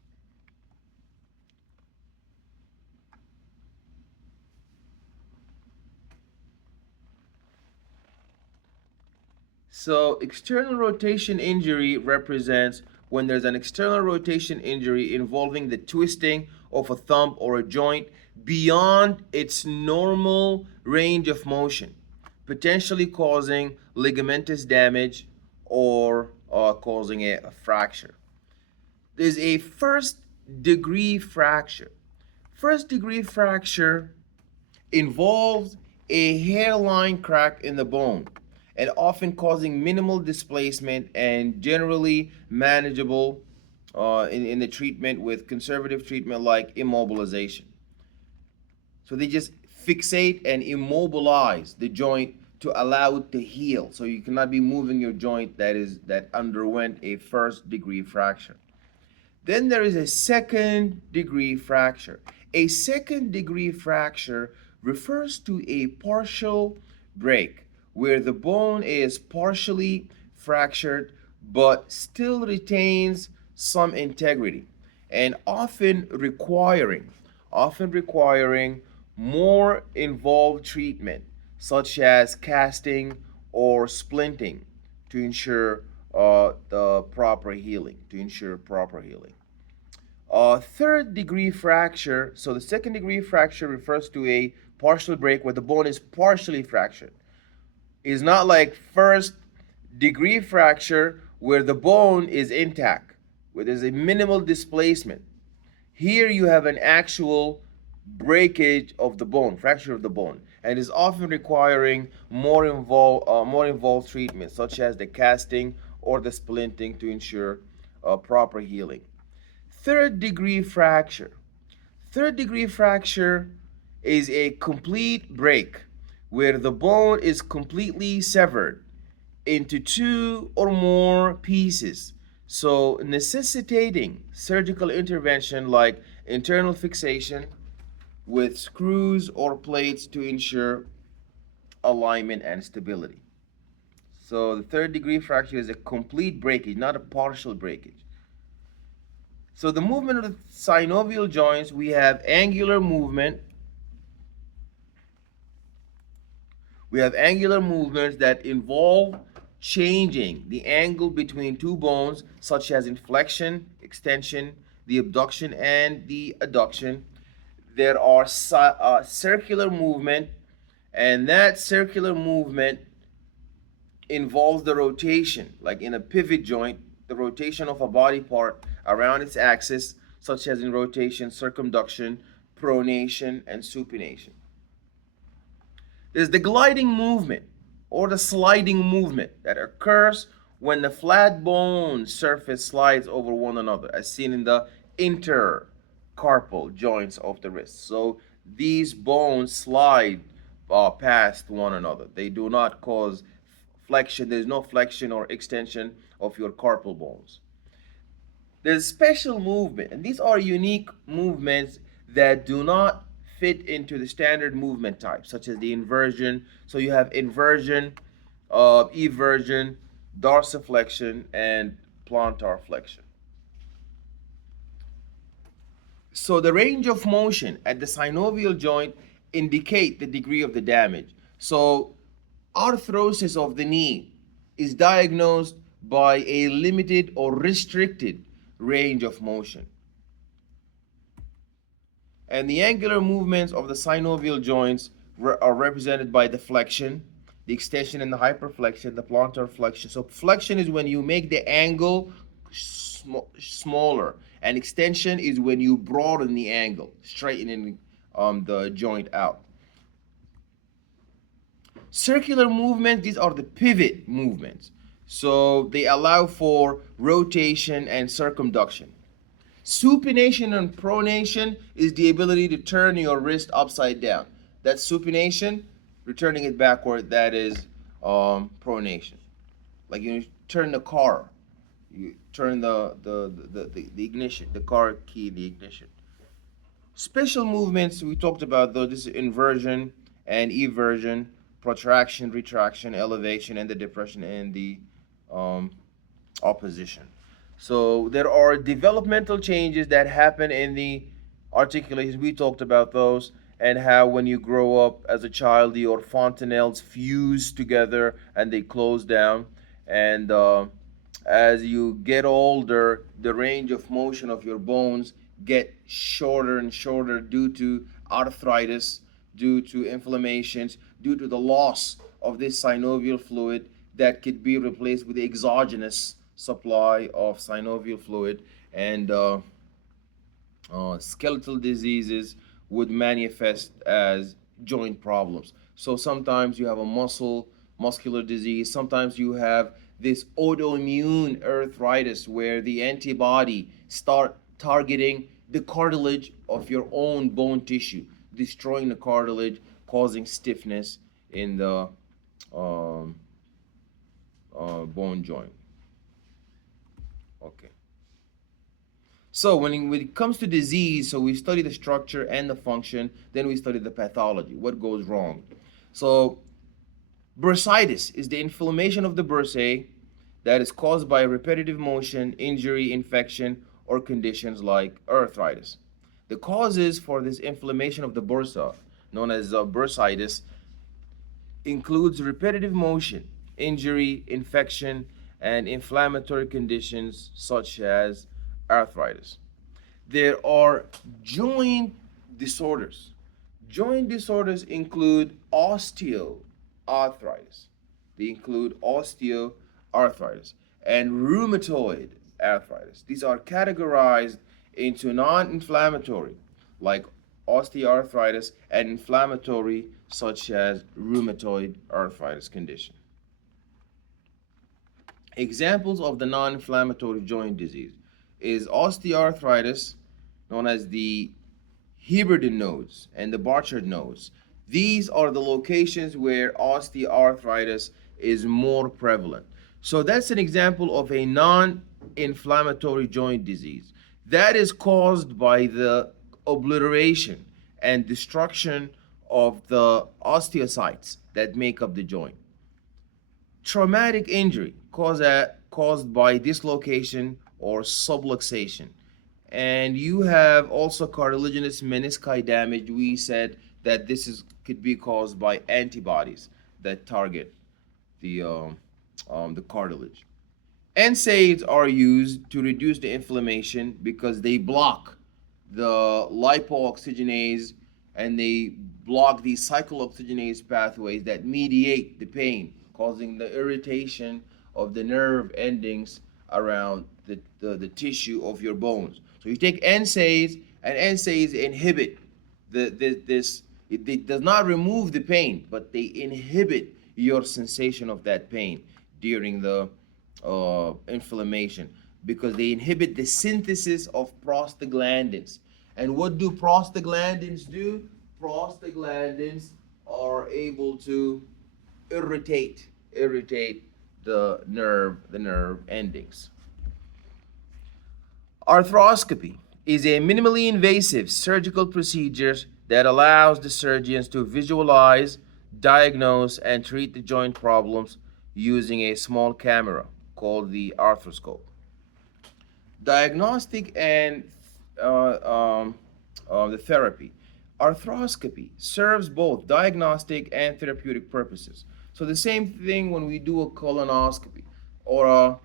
So external rotation injury represents when there's an external rotation injury involving the twisting of a thumb or a joint beyond its normal range of motion, potentially causing ligamentous damage or causing a fracture. There's a first degree fracture. First degree fracture involves a hairline crack in the bone and often causing minimal displacement and generally manageable in the treatment with conservative treatment like immobilization. So they just fixate and immobilize the joint to allow it to heal. So you cannot be moving your joint that underwent a first degree fracture. Then there is a second degree fracture. A second degree fracture refers to a partial break where the bone is partially fractured but still retains some integrity and often requiring more involved treatment such as casting or splinting to ensure the proper healing, third degree fracture. So the second degree fracture refers to a partial break where the bone is partially fractured. It's not like first degree fracture where the bone is intact, where there's a minimal displacement. Here you have an actual breakage of the bone, fracture of the bone, and is often requiring more involved treatment, such as the casting or the splinting to ensure proper healing. Third degree fracture. Third degree fracture is a complete break where the bone is completely severed into two or more pieces, so necessitating surgical intervention like internal fixation with screws or plates to ensure alignment and stability. So the third degree fracture is a complete breakage, not a partial breakage. So the movement of the synovial joints, we have angular movement. We have angular movements that involve changing the angle between two bones, such as inflection, extension, the abduction, and the adduction. There are circular movement, and that circular movement involves the rotation, like in a pivot joint, the rotation of a body part around its axis, such as in rotation, circumduction, pronation, and supination. There's the gliding movement or the sliding movement that occurs when the flat bone surface slides over one another, as seen in the intercarpal joints of the wrist. So these bones slide past one another. They do not cause flexion. There's no flexion or extension of your carpal bones. There's special movement, and these are unique movements that do not fit into the standard movement type, such as the inversion. So you have inversion, eversion, dorsiflexion, and plantar flexion. So the range of motion at the synovial joint indicate the degree of the damage. So arthrosis of the knee is diagnosed by a limited or restricted range of motion. And the angular movements of the synovial joints are represented by the flexion, the extension, and the hyperflexion, the plantar flexion. So flexion is when you make the angle smaller, and extension is when you broaden the angle, straightening the joint out. Circular movements, these are the pivot movements. So they allow for rotation and circumduction. Supination and pronation is the ability to turn your wrist upside down. That's supination. Returning it backward, that is pronation. Like you turn the car, you turn the ignition, the car key, the ignition. Special movements, we talked about though, this is inversion and eversion, protraction, retraction, elevation, and the depression and the opposition. So there are developmental changes that happen in the articulation. We talked about those, and how when you grow up as a child, your fontanelles fuse together and they close down. And as you get older, the range of motion of your bones get shorter and shorter due to arthritis, due to inflammations, due to the loss of this synovial fluid that could be replaced with the exogenous supply of synovial fluid. And skeletal diseases would manifest as joint problems. So sometimes you have a muscular disease. Sometimes you have this autoimmune arthritis where the antibody start targeting the cartilage of your own bone tissue, destroying the cartilage, causing stiffness in the um, bone joint. Okay. So when it comes to disease, so we study the structure and the function, then we study the pathology, what goes wrong. So bursitis is the inflammation of the bursae that is caused by repetitive motion, injury, infection, or conditions like arthritis. The causes for this inflammation of the bursa, known as bursitis, includes repetitive motion, injury, infection, and inflammatory conditions such as arthritis. There are joint disorders. Joint disorders include osteoarthritis. They include osteoarthritis and rheumatoid arthritis. These are categorized into non-inflammatory, like osteoarthritis, and inflammatory, such as rheumatoid arthritis condition. Examples of the non-inflammatory joint disease is osteoarthritis, known as the Heberden nodes and the Borchardt nodes. These are the locations where osteoarthritis is more prevalent. So that's an example of a non-inflammatory joint disease that is caused by the obliteration and destruction of the osteocytes that make up the joint. Traumatic injury caused by dislocation or subluxation. And you have also cartilaginous menisci damage. We said that could be caused by antibodies that target the cartilage. NSAIDs are used to reduce the inflammation because they block the lipooxygenase and they block the cyclooxygenase pathways that mediate the pain, causing the irritation of the nerve endings around the tissue of your bones. So you take NSAIDs, and NSAIDs inhibit it does not remove the pain, but they inhibit your sensation of that pain during the inflammation because they inhibit the synthesis of prostaglandins. And what do prostaglandins do? Prostaglandins are able to irritate the nerve endings. Arthroscopy is a minimally invasive surgical procedure that allows the surgeons to visualize, diagnose, and treat the joint problems using a small camera called the arthroscope. Diagnostic and the therapy. Arthroscopy serves both diagnostic and therapeutic purposes. So the same thing when we do a colonoscopy or a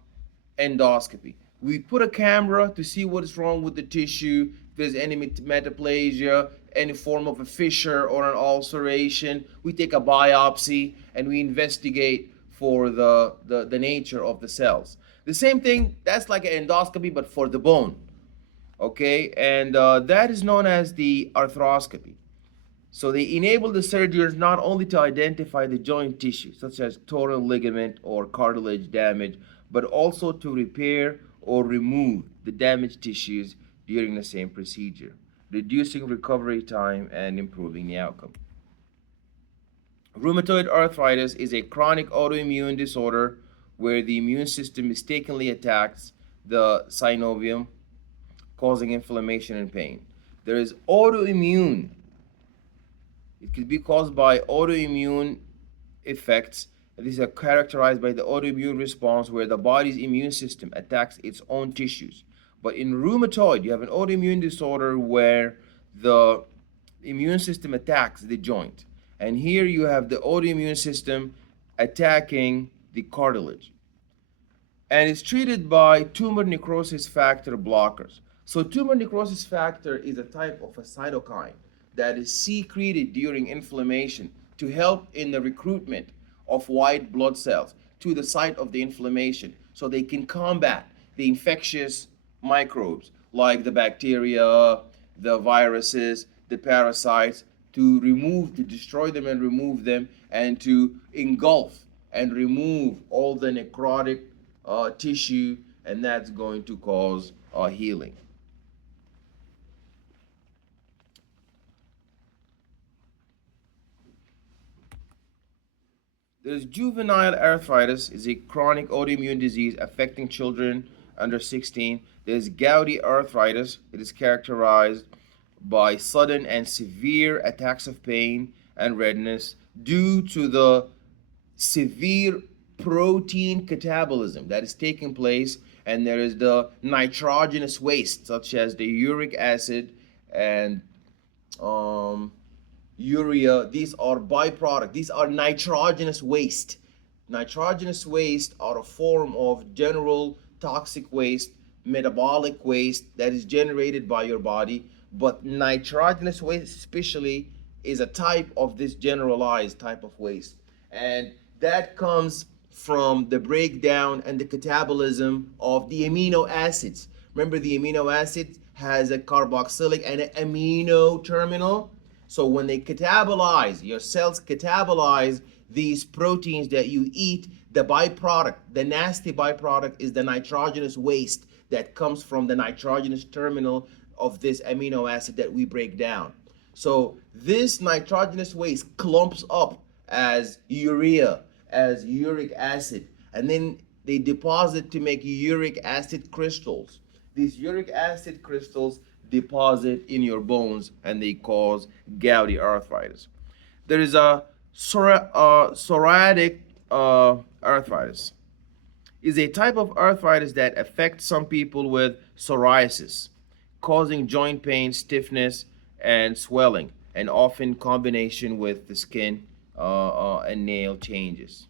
endoscopy. We put a camera to see what is wrong with the tissue, if there's any metaplasia, any form of a fissure or an ulceration. We take a biopsy and we investigate for the nature of the cells. The same thing, that's like an endoscopy, but for the bone. Okay, and that is known as the arthroscopy. So they enable the surgeons not only to identify the joint tissue, such as torn ligament or cartilage damage, but also to repair or remove the damaged tissues during the same procedure, reducing recovery time and improving the outcome. Rheumatoid arthritis is a chronic autoimmune disorder where the immune system mistakenly attacks the synovium, causing inflammation and pain. There is autoimmune. It could be caused by autoimmune effects. These are characterized by the autoimmune response where the body's immune system attacks its own tissues. But in rheumatoid, you have an autoimmune disorder where the immune system attacks the joint. And here you have the autoimmune system attacking the cartilage. And it's treated by tumor necrosis factor blockers. So tumor necrosis factor is a type of a cytokine that is secreted during inflammation to help in the recruitment of white blood cells to the site of the inflammation so they can combat the infectious microbes like the bacteria, the viruses, the parasites, to destroy them and remove them, and to engulf and remove all the necrotic tissue, and that's going to cause healing. There's juvenile arthritis, is a chronic autoimmune disease affecting children under 16. There's gouty arthritis. It is characterized by sudden and severe attacks of pain and redness due to the severe protein catabolism that is taking place, and there is the nitrogenous waste such as the uric acid and um, urea. These are byproduct. These are nitrogenous waste. Nitrogenous waste are a form of general toxic waste, metabolic waste that is generated by your body, but nitrogenous waste especially is a type of this generalized type of waste, and that comes from the breakdown and the catabolism of the amino acids. Remember, the amino acid has a carboxylic and an amino terminal. So when they catabolize, your cells catabolize these proteins that you eat, the byproduct, the nasty byproduct, is the nitrogenous waste that comes from the nitrogenous terminal of this amino acid that we break down. So this nitrogenous waste clumps up as urea, as uric acid, and then they deposit to make uric acid crystals. These uric acid crystals deposit in your bones and they cause gouty arthritis. There is a psoriatic arthritis. Is a type of arthritis that affects some people with psoriasis, causing joint pain, stiffness, and swelling, and often combination with the skin and nail changes.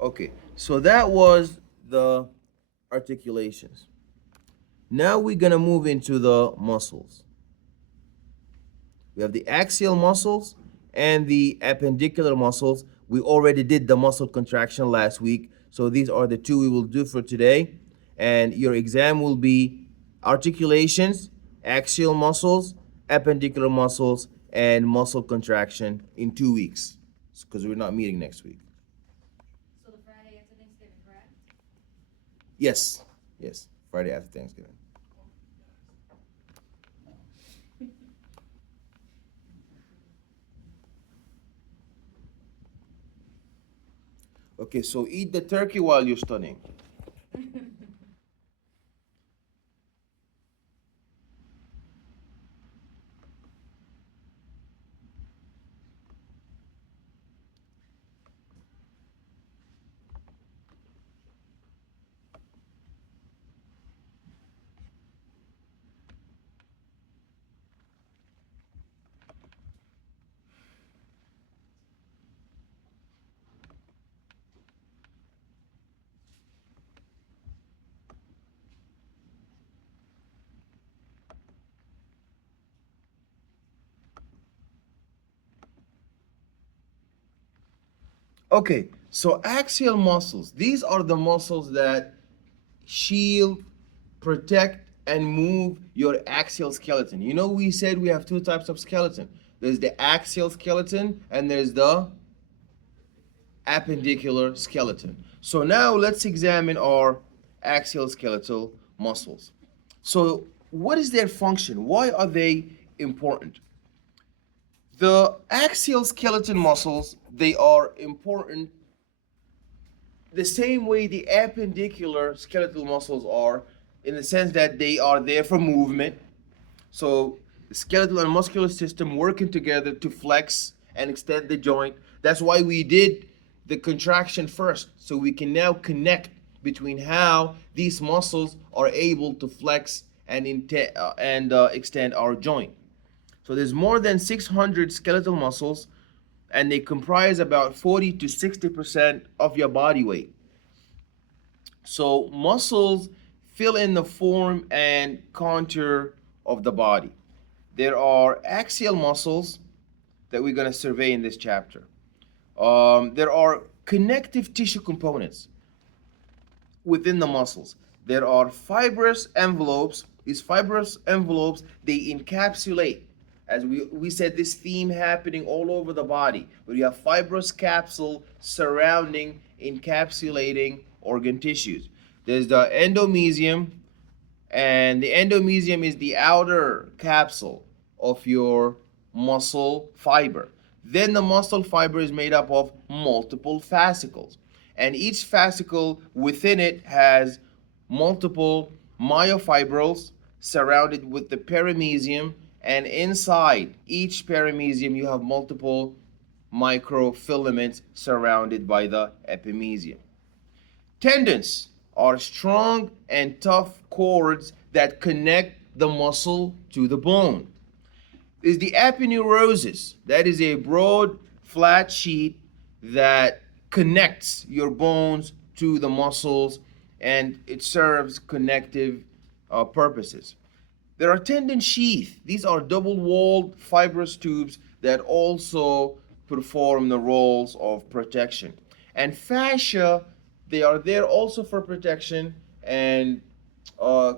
Okay, so that was the articulations. Now we're gonna move into the muscles. We have the axial muscles and the appendicular muscles. We already did the muscle contraction last week, so these are the two we will do for today. And your exam will be articulations, axial muscles, appendicular muscles, and muscle contraction in 2 weeks, because we're not meeting next week. So the Friday after Thanksgiving, correct? Yes, yes, Friday after Thanksgiving. Okay, so eat the turkey while you're studying. Okay, so axial muscles, these are the muscles that shield, protect, and move your axial skeleton. You know, we said we have two types of skeleton. There's the axial skeleton and there's the appendicular skeleton. So now let's examine our axial skeletal muscles. So what is their function? Why are they important? The axial skeleton muscles, they are important the same way the appendicular skeletal muscles are, in the sense that they are there for movement. So the skeletal and muscular system working together to flex and extend the joint. That's why we did the contraction first, so we can now connect between how these muscles are able to flex and extend our joint. So there's more than 600 skeletal muscles, and they comprise about 40 to 60% of your body weight. So muscles fill in the form and contour of the body. There are axial muscles that we're going to survey in this chapter. There are connective tissue components within the muscles. There are fibrous envelopes. These fibrous envelopes, they encapsulate. As we said, this theme happening all over the body, where you have fibrous capsule surrounding, encapsulating organ tissues. There's the endomysium, and the endomysium is the outer capsule of your muscle fiber. Then the muscle fiber is made up of multiple fascicles, and each fascicle within it has multiple myofibrils surrounded with the perimysium, and inside each perimysium you have multiple microfilaments surrounded by the epimysium. Tendons are strong and tough cords that connect the muscle to the bone. Is the aponeurosis. That is a broad, flat sheet that connects your bones to the muscles, and it serves connective purposes. There are tendon sheath. These are double-walled fibrous tubes that also perform the roles of protection. And fascia, they are there also for protection, and uh,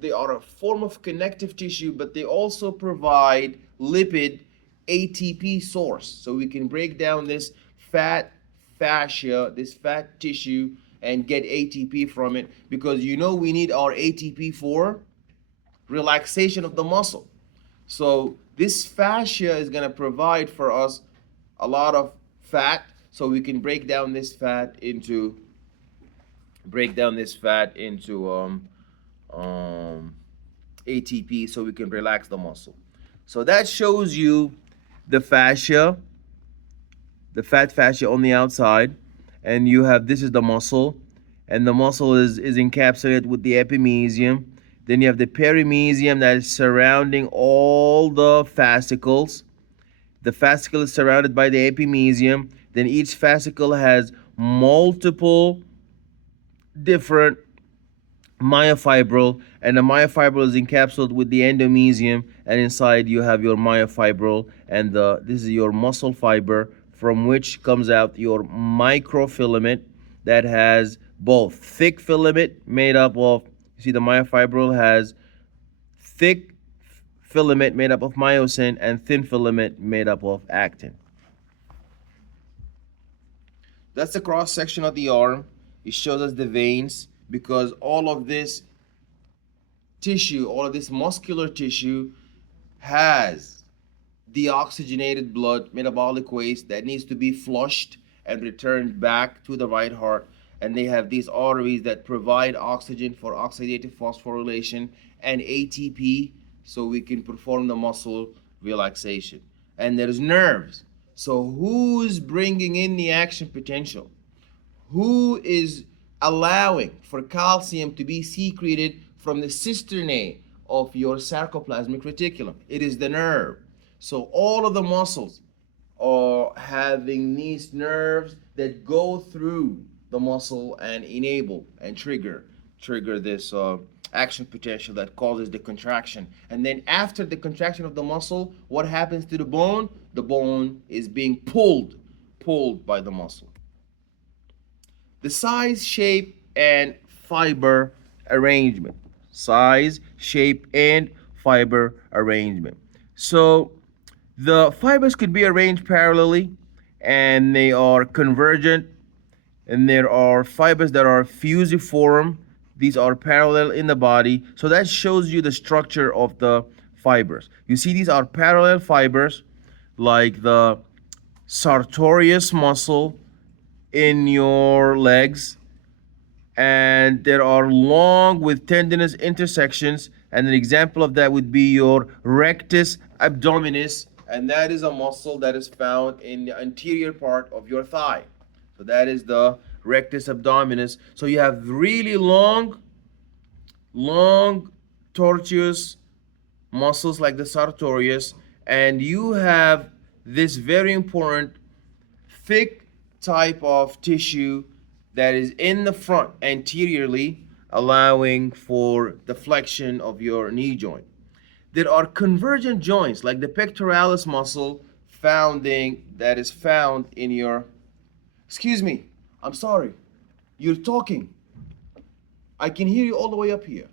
they are a form of connective tissue, but they also provide lipid ATP source. So we can break down this fat fascia, this fat tissue, and get ATP from it, because you know we need our ATP for relaxation of the muscle. So this fascia is going to provide for us a lot of fat, so we can break down this fat into ATP, so we can relax the muscle. So that shows you the fascia, the fat fascia on the outside, and you have, this is the muscle, and the muscle is encapsulated with the epimysium. Then you have the perimysium that is surrounding all the fascicles. The fascicle is surrounded by the epimysium. Then each fascicle has multiple different myofibril, and the myofibril is encapsulated with the endomysium, and inside you have your myofibril, and this is your muscle fiber, from which comes out your microfilament that has both thick filament made up of, you see the myofibril has thick filament made up of myosin and thin filament made up of actin. That's the cross section of the arm. It shows us the veins, because all of this tissue, all of this muscular tissue has deoxygenated blood, metabolic waste that needs to be flushed and returned back to the right heart. And they have these arteries that provide oxygen for oxidative phosphorylation and ATP, so we can perform the muscle relaxation. And there's nerves. So who's bringing in the action potential? Who is allowing for calcium to be secreted from the cisternae of your sarcoplasmic reticulum? It is the nerve. So all of the muscles are having these nerves that go through the muscle and enable and trigger this action potential that causes the contraction. And then after the contraction of the muscle, what happens to the bone? The bone is being pulled by the muscle. The size, shape, and fiber arrangement. Size, shape, and fiber arrangement. So the fibers could be arranged parallelly, and they are convergent, and there are fibers that are fusiform. These are parallel in the body. So that shows you the structure of the fibers. You see, these are parallel fibers, like the sartorius muscle in your legs, and there are long with tendinous intersections, and an example of that would be your rectus abdominis, and that is a muscle that is found in the anterior part of your thigh. So that is the rectus abdominis. So you have really long tortuous muscles like the sartorius, and you have this very important thick type of tissue that is in the front anteriorly, allowing for the flexion of your knee joint. There are convergent joints like the pectoralis muscle that is found in your, excuse me, I'm sorry, you're talking. I can hear you all the way up here.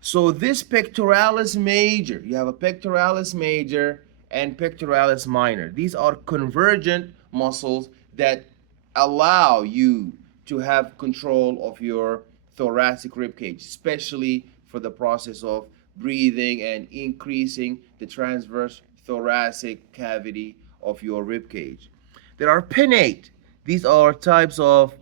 So this pectoralis major, you have a pectoralis major and pectoralis minor. These are convergent muscles that allow you to have control of your thoracic rib cage, especially for the process of breathing and increasing the transverse thoracic cavity of your rib cage. There are pinnate. These are types of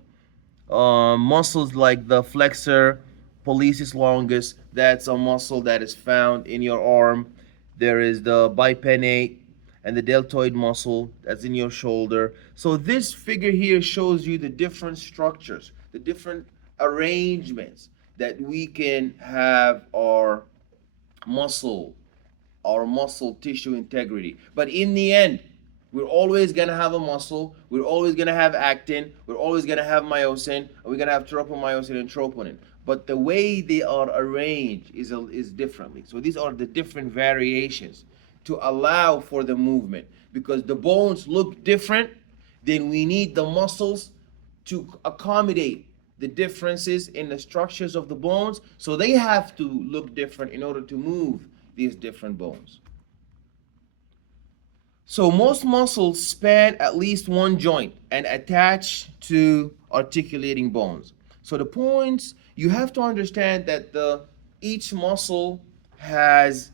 muscles like the flexor pollicis longus. That's a muscle that is found in your arm. There is the bipinnate and the deltoid muscle that's in your shoulder. So this figure here shows you the different structures, the different arrangements that we can have muscle our muscle tissue integrity. But in the end, we're always gonna have a muscle, we're always gonna have actin, we're always gonna have myosin, and we're gonna have tropomyosin and troponin. But the way they are arranged is differently. So these are the different variations to allow for the movement. Because the bones look different, then we need the muscles to accommodate the differences in the structures of the bones. So they have to look different in order to move these different bones. So most muscles span at least one joint and attach to articulating bones. So the points, you have to understand that each muscle has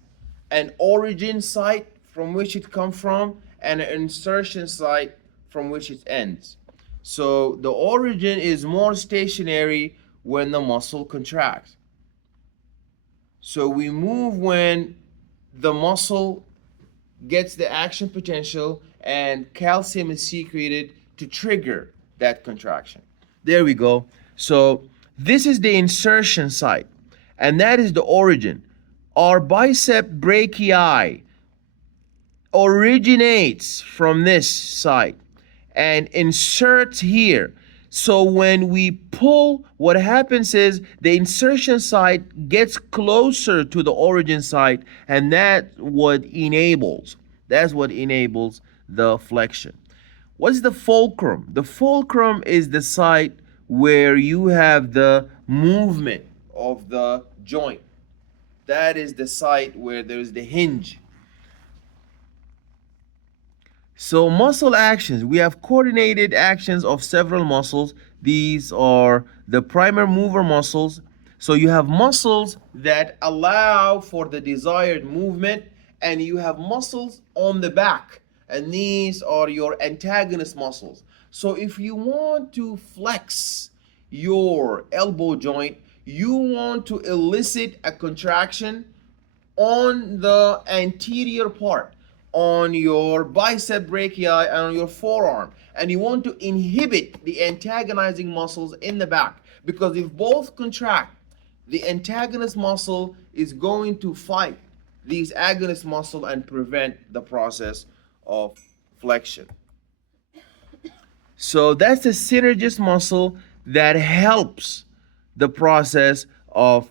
an origin site from which it comes from and an insertion site from which it ends. So the origin is more stationary when the muscle contracts. So we move when the muscle gets the action potential and calcium is secreted to trigger that contraction. There we go. So this is the insertion site, and that is the origin. Our bicep brachii originates from this site and inserts here. So when we pull, what happens is the insertion site gets closer to the origin site, and that's what enables the flexion. What's the fulcrum? The fulcrum is the site where you have the movement of the joint. That is the site where there's the hinge. So muscle actions, we have coordinated actions of several muscles. These are the primary mover muscles. So you have muscles that allow for the desired movement, and you have muscles on the back, and these are your antagonist muscles. So if you want to flex your elbow joint, you want to elicit a contraction on the anterior part, on your bicep brachii and on your forearm, and you want to inhibit the antagonizing muscles in the back, because if both contract, the antagonist muscle is going to fight these agonist muscle and prevent the process of flexion. So that's the synergist muscle that helps the process of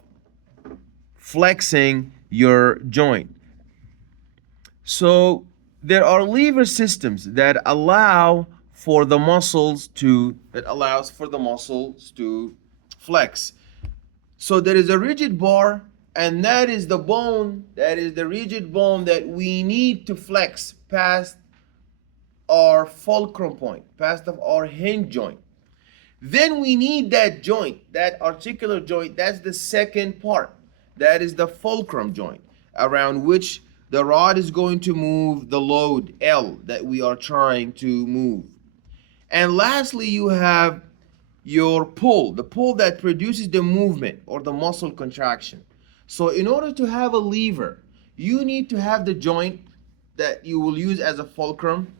flexing your joint. So there are lever systems that allows for the muscles to flex. So there is a rigid bar, and that is the bone, that is the rigid bone that we need to flex past our fulcrum point, past of our hinge joint. Then we need that joint, that articular joint, that's the second part. That is the fulcrum joint, around which the rod is going to move the load L that we are trying to move. And lastly, you have your pull, the pull that produces the movement or the muscle contraction. So in order to have a lever, you need to have the joint that you will use as a fulcrum,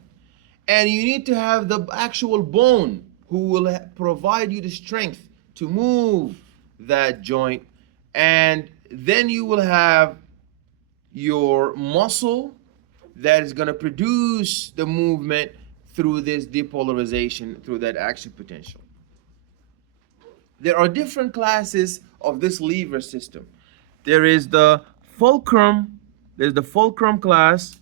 and you need to have the actual bone who will provide you the strength to move that joint, and then you will have your muscle that is going to produce the movement through this depolarization, through that action potential. There are different classes of this lever system. There is the fulcrum, there's the fulcrum class,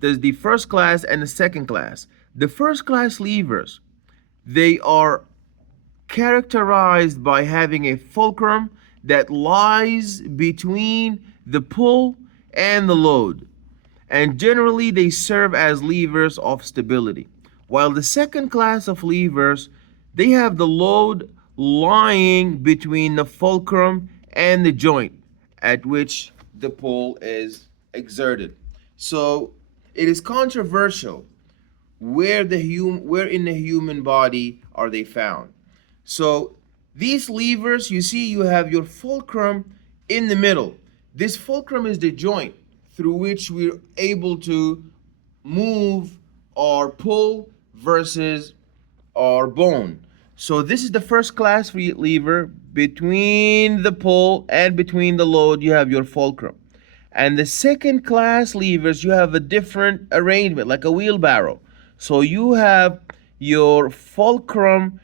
there's the first class and the second class. The first class levers, they are characterized by having a fulcrum that lies between the pull and the load, and generally they serve as levers of stability. While the second class of levers, they have the load lying between the fulcrum and the joint at which the pull is exerted. So it is controversial where in the human body are they found. So these levers, you see, you have your fulcrum in the middle. This fulcrum is the joint through which we're able to move or pull versus our bone. So this is the first class lever. Between the pull and between the load, you have your fulcrum. And the second class levers, you have a different arrangement, like a wheelbarrow. So you have your fulcrum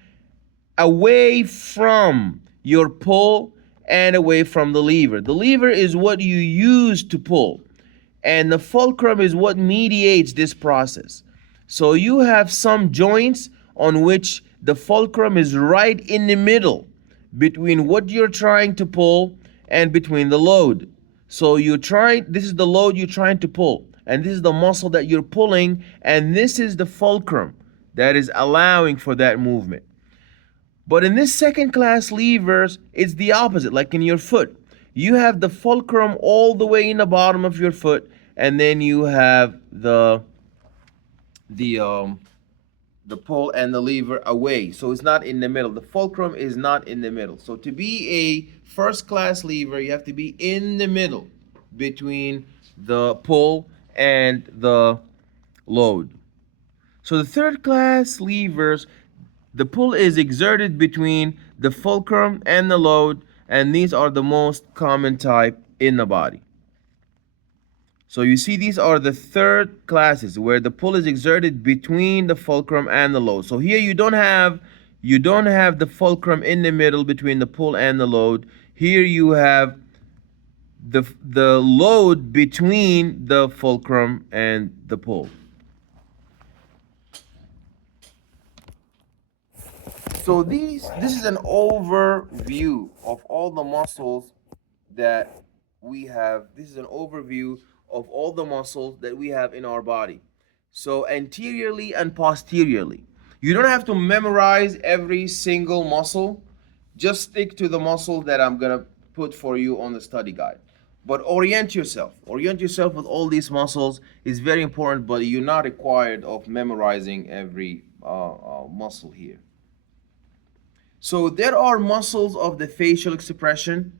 away from your pull and away from the lever. The lever is what you use to pull, and the fulcrum is what mediates this process. So you have some joints on which the fulcrum is right in the middle between what you're trying to pull and between the load. So this is the load you're trying to pull, and this is the muscle that you're pulling, and this is the fulcrum that is allowing for that movement. But in this second class levers, it's the opposite, like in your foot. You have the fulcrum all the way in the bottom of your foot, and then you have the pull and the lever away. So it's not in the middle. The fulcrum is not in the middle. So to be a first class lever, you have to be in the middle between the pull and the load. So the third class levers, the pull is exerted between the fulcrum and the load, and these are the most common type in the body. So you see, these are the third classes where the pull is exerted between the fulcrum and the load. So here you don't have the fulcrum in the middle between the pull and the load. Here you have the load between the fulcrum and the pull. So this is an overview of all the muscles that we have. This is an overview of all the muscles that we have in our body. So anteriorly and posteriorly. You don't have to memorize every single muscle. Just stick to the muscle that I'm gonna put for you on the study guide. But orient yourself. Orient yourself with all these muscles is very important, but you're not required of memorizing every muscle here. So there are muscles of the facial expression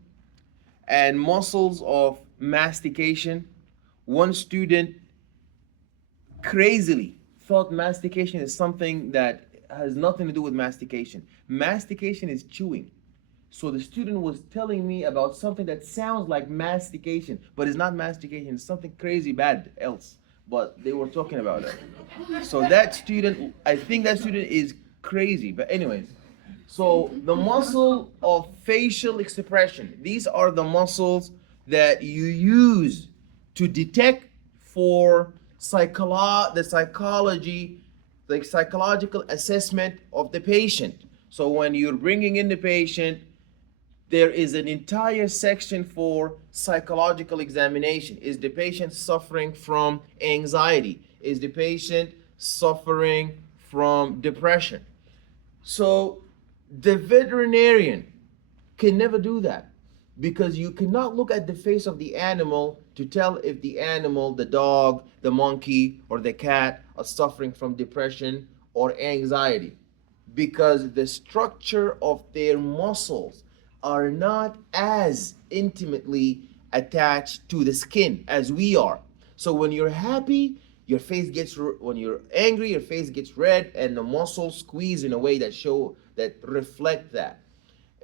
and muscles of mastication. One student crazily thought mastication is something that has nothing to do with mastication. Mastication is chewing. So the student was telling me about something that sounds like mastication, but it's not mastication, it's something crazy bad else. But they were talking about it. So that student, I think that student is crazy. But anyways, so the muscle of facial expression, these are the muscles that you use to detect for the psychological assessment of the patient. So when you're bringing in the patient, there is an entire section for psychological examination. Is the patient suffering from anxiety? Is the patient suffering from depression? So the veterinarian can never do that, because you cannot look at the face of the animal to tell if the animal, the dog, the monkey, or the cat are suffering from depression or anxiety, because the structure of their muscles are not as intimately attached to the skin as we are. So when you're happy, when you're angry, your face gets red, and the muscles squeeze in a way that reflect that.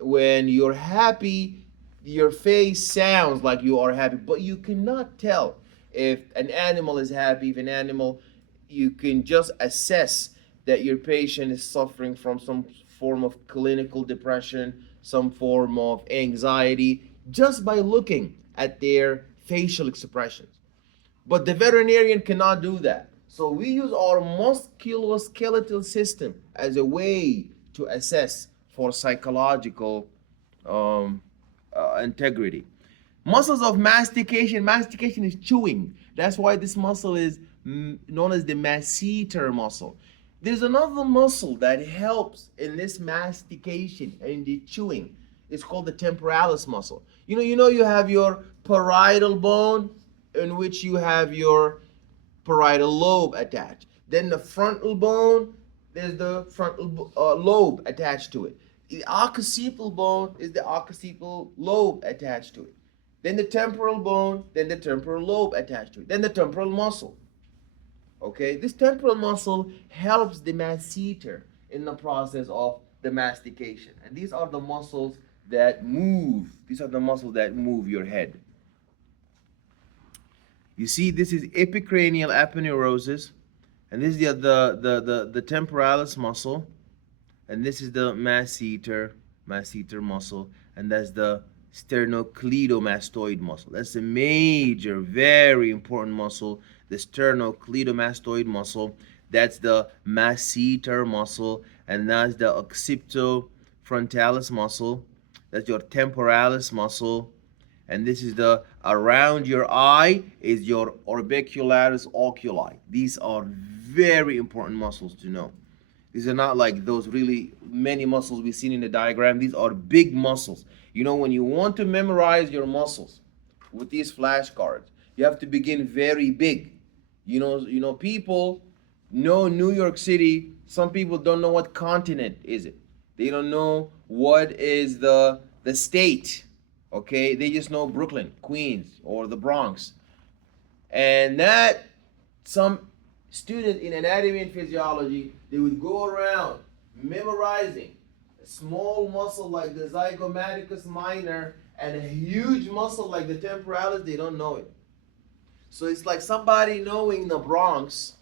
When you're happy, your face sounds like you are happy, but you cannot tell if an animal is happy. You can just assess that your patient is suffering from some form of clinical depression, some form of anxiety, just by looking at their facial expressions. But the veterinarian cannot do that. So we use our musculoskeletal system as a way to assess for psychological integrity. Muscles of mastication. Mastication is chewing. That's why this muscle is known as the masseter muscle. There's another muscle that helps in this mastication and the chewing. It's called the temporalis muscle. You have your parietal bone in which you have your parietal lobe attached. Then the frontal bone, there's the frontal lobe attached to it. The occipital bone is the occipital lobe attached to it. Then the temporal bone, then the temporal lobe attached to it. Then the temporal muscle. Okay, this temporal muscle helps the masseter in the process of the mastication. And these are the muscles that move. These are the muscles that move your head. You see, this is epicranial aponeurosis, and this is the temporalis muscle, and this is the masseter muscle, and that's the sternocleidomastoid muscle. That's a major, very important muscle, the sternocleidomastoid muscle. That's the masseter muscle, and that's the occipitofrontalis muscle. That's your temporalis muscle. And this is the around your eye is your orbicularis oculi. These are very important muscles to know. These are not like those really many muscles we've seen in the diagram. These are big muscles. When you want to memorize your muscles with these flashcards, you have to begin very big. People know New York City. Some people don't know what continent is it. They don't know what is the state. Okay, they just know Brooklyn, Queens, or the Bronx. And that some students in anatomy and physiology, they would go around memorizing a small muscle like the zygomaticus minor and a huge muscle like the temporalis. They don't know it. So it's like somebody knowing the Bronx,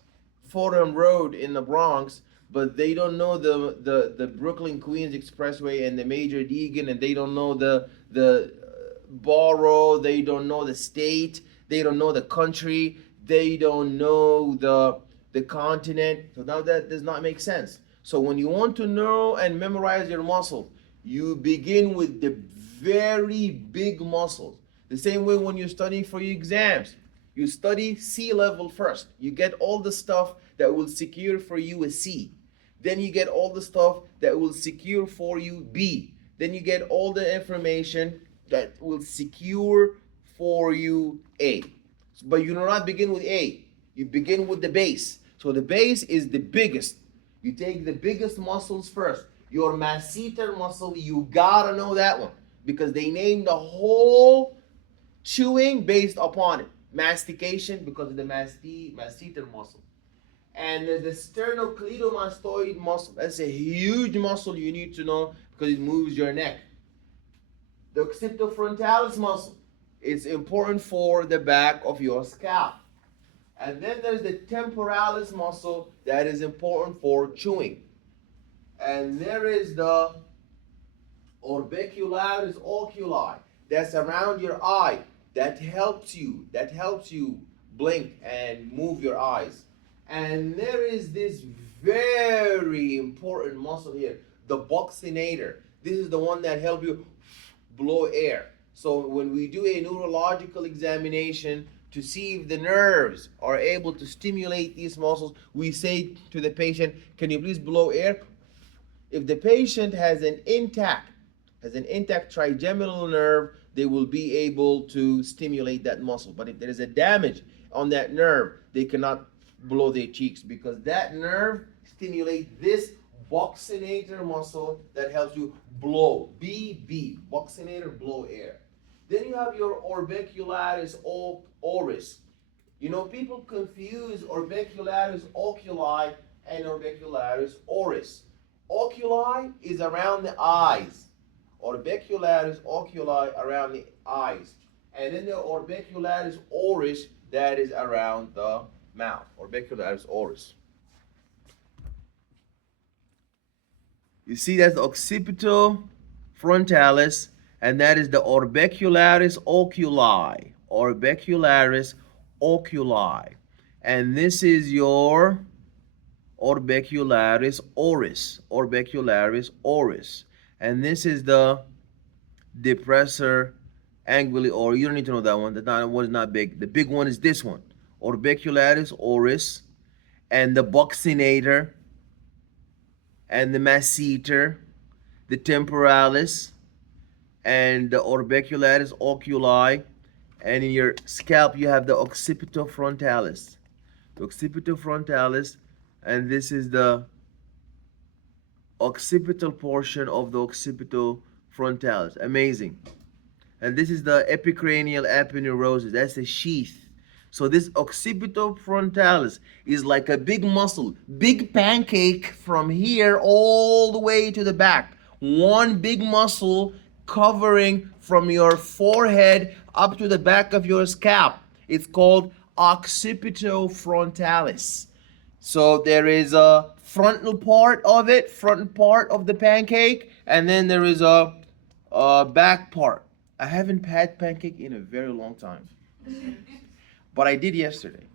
Fordham Road in the Bronx, but they don't know the Brooklyn Queens Expressway and the Major Deegan, and they don't know the borough, they don't know the state, they don't know the country, they don't know the continent. So now that does not make sense. So when you want to know and memorize your muscles, you begin with the very big muscles. The same way when you're studying for your exams, you study C level first. You get all the stuff that will secure for you a C. Then you get all the stuff that will secure for you B. Then you get all the information that will secure for you A. But you do not begin with A. You begin with the base. So the base is the biggest. You take the biggest muscles first. Your masseter muscle, you gotta know that one because they named the whole chewing based upon it. Mastication because of the masseter muscle. And there's the sternocleidomastoid muscle. That's a huge muscle you need to know because it moves your neck. The occipitofrontalis muscle is important for the back of your scalp. And then there's the temporalis muscle that is important for chewing. And there is the orbicularis oculi that's around your eye that helps you blink and move your eyes. And there is this very important muscle here, the buccinator. This is the one that helps you blow air. So when we do a neurological examination to see if the nerves are able to stimulate these muscles, we say to the patient, can you please blow air? If the patient has an intact trigeminal nerve, they will be able to stimulate that muscle. But if there is a damage on that nerve, they cannot blow their cheeks because that nerve stimulates this buccinator muscle that helps you blow. BB, buccinator, blow air. Then you have your orbicularis oris. People confuse orbicularis oculi and orbicularis oris. Oculi is around the eyes. Orbicularis oculi around the eyes. And then the orbicularis oris, that is around the mouth. Orbicularis oris. You see, that's the occipitofrontalis, and that is the orbicularis oculi. Orbicularis oculi. And this is your orbicularis oris. Orbicularis oris. and this is the depressor anguli, or you don't need to know that one. That one is not big. The big one is this one, orbicularis oris, and the buccinator, and the masseter, the temporalis, and the orbicularis oculi, and in your scalp you have the occipitofrontalis. The occipitofrontalis, and this is the occipital portion of the occipitofrontalis. Amazing. And this is the epicranial aponeurosis. That's the sheath. So this occipitofrontalis is like a big muscle, big pancake from here all the way to the back. One big muscle covering from your forehead up to the back of your scalp. It's called occipitofrontalis. So there is a frontal part of it, front part of the pancake, and then there is a back part. I haven't had pancake in a very long time, but I did yesterday.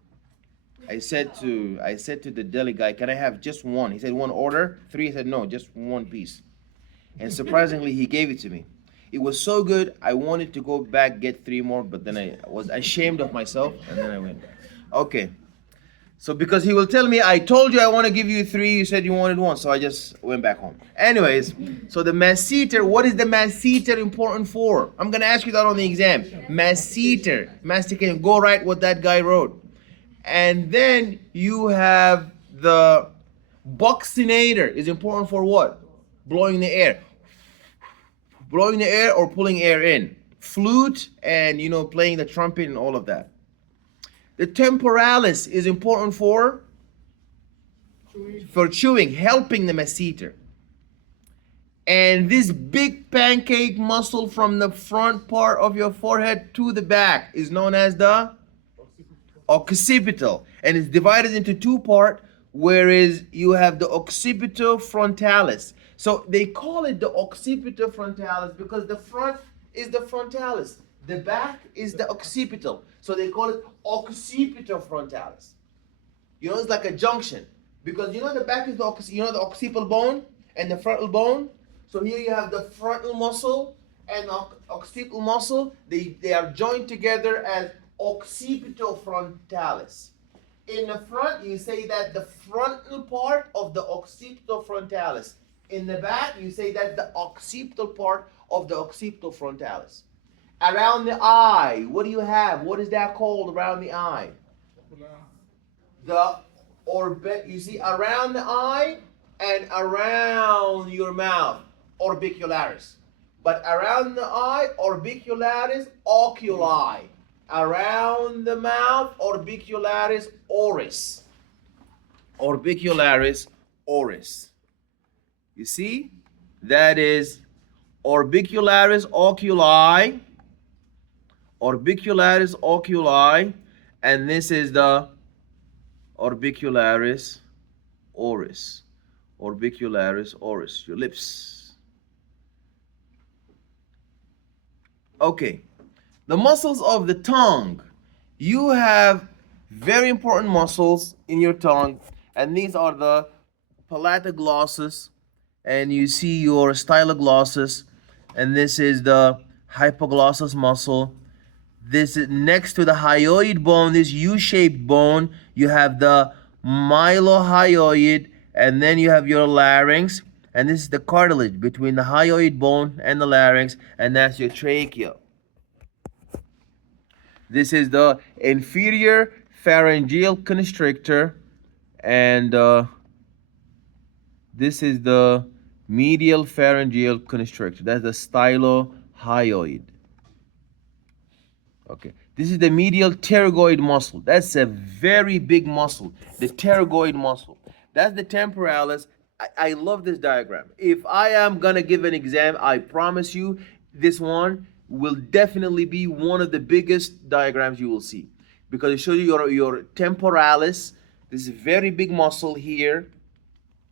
I said to the deli guy, "Can I have just one?" He said, "One order, three." I said, "No, just one piece." And surprisingly, he gave it to me. It was so good, I wanted to go back get three more, but then I was ashamed of myself, and then I went, okay. So because he will tell me, "I told you I want to give you three, you said you wanted one," so I just went back home. Anyways, so the masseter, what is the masseter important for? I'm going to ask you that on the exam. Masseter, mastication, go write what that guy wrote. And then you have the buccinator, is important for what? Blowing the air. Blowing the air or pulling air in. Flute and, playing the trumpet and all of that. The temporalis is important for chewing, helping the masseter. And this big pancake muscle from the front part of your forehead to the back is known as the occipital. And it's divided into two parts, whereas you have the occipitofrontalis. So they call it the occipitofrontalis because the front is the frontalis. The back is the occipital. So they call it occipitofrontalis. It's like a junction. Because the back is the occipital bone and the frontal bone. So here you have the frontal muscle and the occipital muscle. They are joined together as occipitofrontalis. In the front, you say that the frontal part of the occipitofrontalis. In the back, you say that the occipital part of the occipitofrontalis. Around the eye, what do you have? What is that called around the eye? The orbit. You see, around the eye and around your mouth, orbicularis. But around the eye, orbicularis oculi. Around the mouth, orbicularis oris. Orbicularis oris. You see? That is orbicularis oculi. Orbicularis oculi, and this is the orbicularis oris. Orbicularis oris, your lips. Okay, the muscles of the tongue. You have very important muscles in your tongue, and these are the palatoglossus, and you see your styloglossus, and this is the hypoglossus muscle. This is next to the hyoid bone, this U-shaped bone, you have the mylohyoid, and then you have your larynx, and this is the cartilage between the hyoid bone and the larynx, and that's your trachea. This is the inferior pharyngeal constrictor, and this is the medial pharyngeal constrictor. That's the stylohyoid. Okay, this is the medial pterygoid muscle. That's a very big muscle, the pterygoid muscle. That's the temporalis. I love this diagram. If I am gonna give an exam, I promise you this one will definitely be one of the biggest diagrams you will see, because it shows you your temporalis. This is a very big muscle here.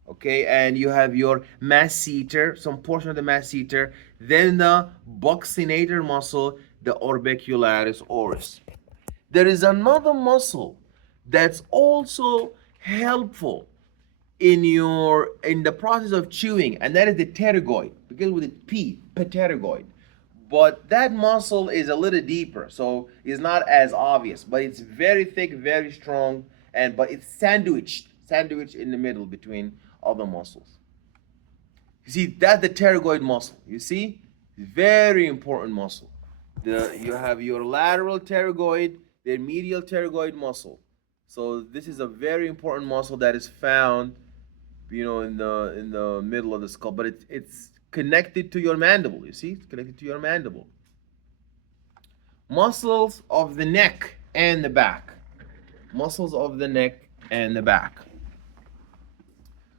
Okay, and you have your masseter, some portion of the masseter, then the buccinator muscle, the orbicularis oris. There is another muscle that's also helpful in the process of chewing, and that is the pterygoid. begins with a P, pterygoid. But that muscle is a little deeper, so it's not as obvious. But it's very thick, very strong, but it's sandwiched in the middle between other muscles. You see, that's the pterygoid muscle. You see, very important muscle. You have your lateral pterygoid, the medial pterygoid muscle. So this is a very important muscle that is found, in the middle of the skull. But it's connected to your mandible. You see, it's connected to your mandible. Muscles of the neck and the back. Muscles of the neck and the back.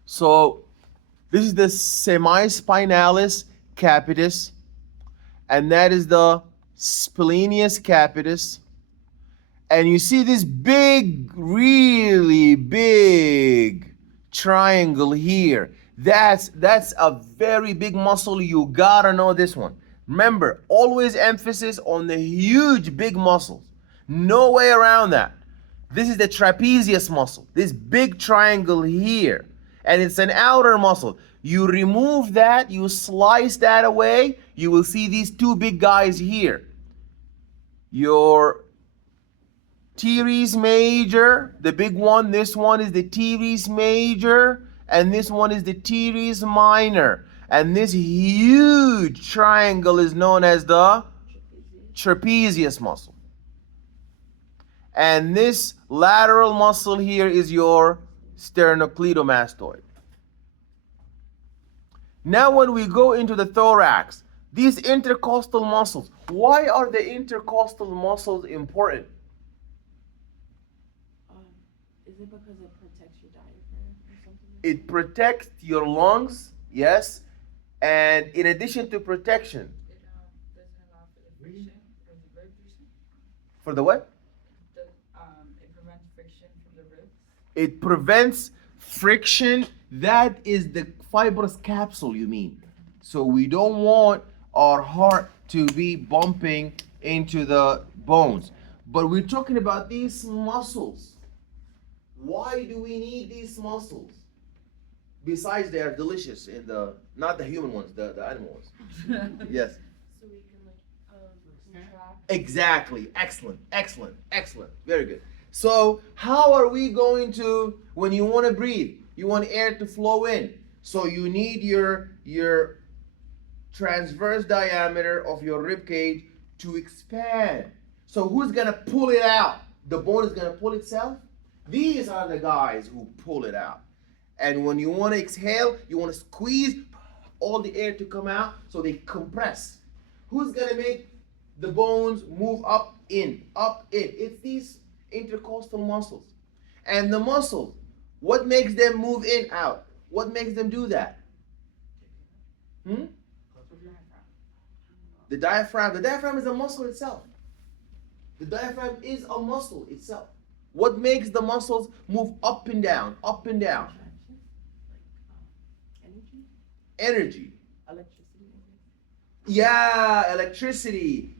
So this is the semispinalis capitis, and that is the splenius capitis. And you see this big, really big triangle here. That's a very big muscle. You gotta know this one. Remember, always emphasis on the huge, big muscles. No way around that. This is the trapezius muscle, this big triangle here. And it's an outer muscle. You remove that, you slice that away, you will see these two big guys here. Your teres major, the big one, this one is the teres major, and this one is the teres minor. And this huge triangle is known as the trapezius muscle. And this lateral muscle here is your sternocleidomastoid. Now when we go into the thorax, these intercostal muscles, why are the intercostal muscles important? Is it because it protects your diaphragm or something? It protects your lungs, yes, and in addition to protection. It doesn't allow for the friction from the ribs. For the what? It prevents friction from the ribs. It prevents friction. That is the fibrous capsule, you mean. So we don't want our heart to be bumping into the bones. But we're talking about these muscles. Why do we need these muscles? Besides they are delicious not the human ones, the animal ones. Yes. So we can contract. Exactly. Excellent. Very good. So how are we going to, when you want to breathe, you want air to flow in. So you need your transverse diameter of your rib cage to expand. So who's going to pull it out? The bone is going to pull itself? These are the guys who pull it out. And when you want to exhale, you want to squeeze all the air to come out, so they compress. Who's going to make the bones move up, in? It's these intercostal muscles. And the muscles, what makes them move in, out? What makes them do that? The diaphragm. The diaphragm is a muscle itself. The diaphragm is a muscle itself. What makes the muscles move up and down, up and down? Energy. Electricity. Yeah, electricity.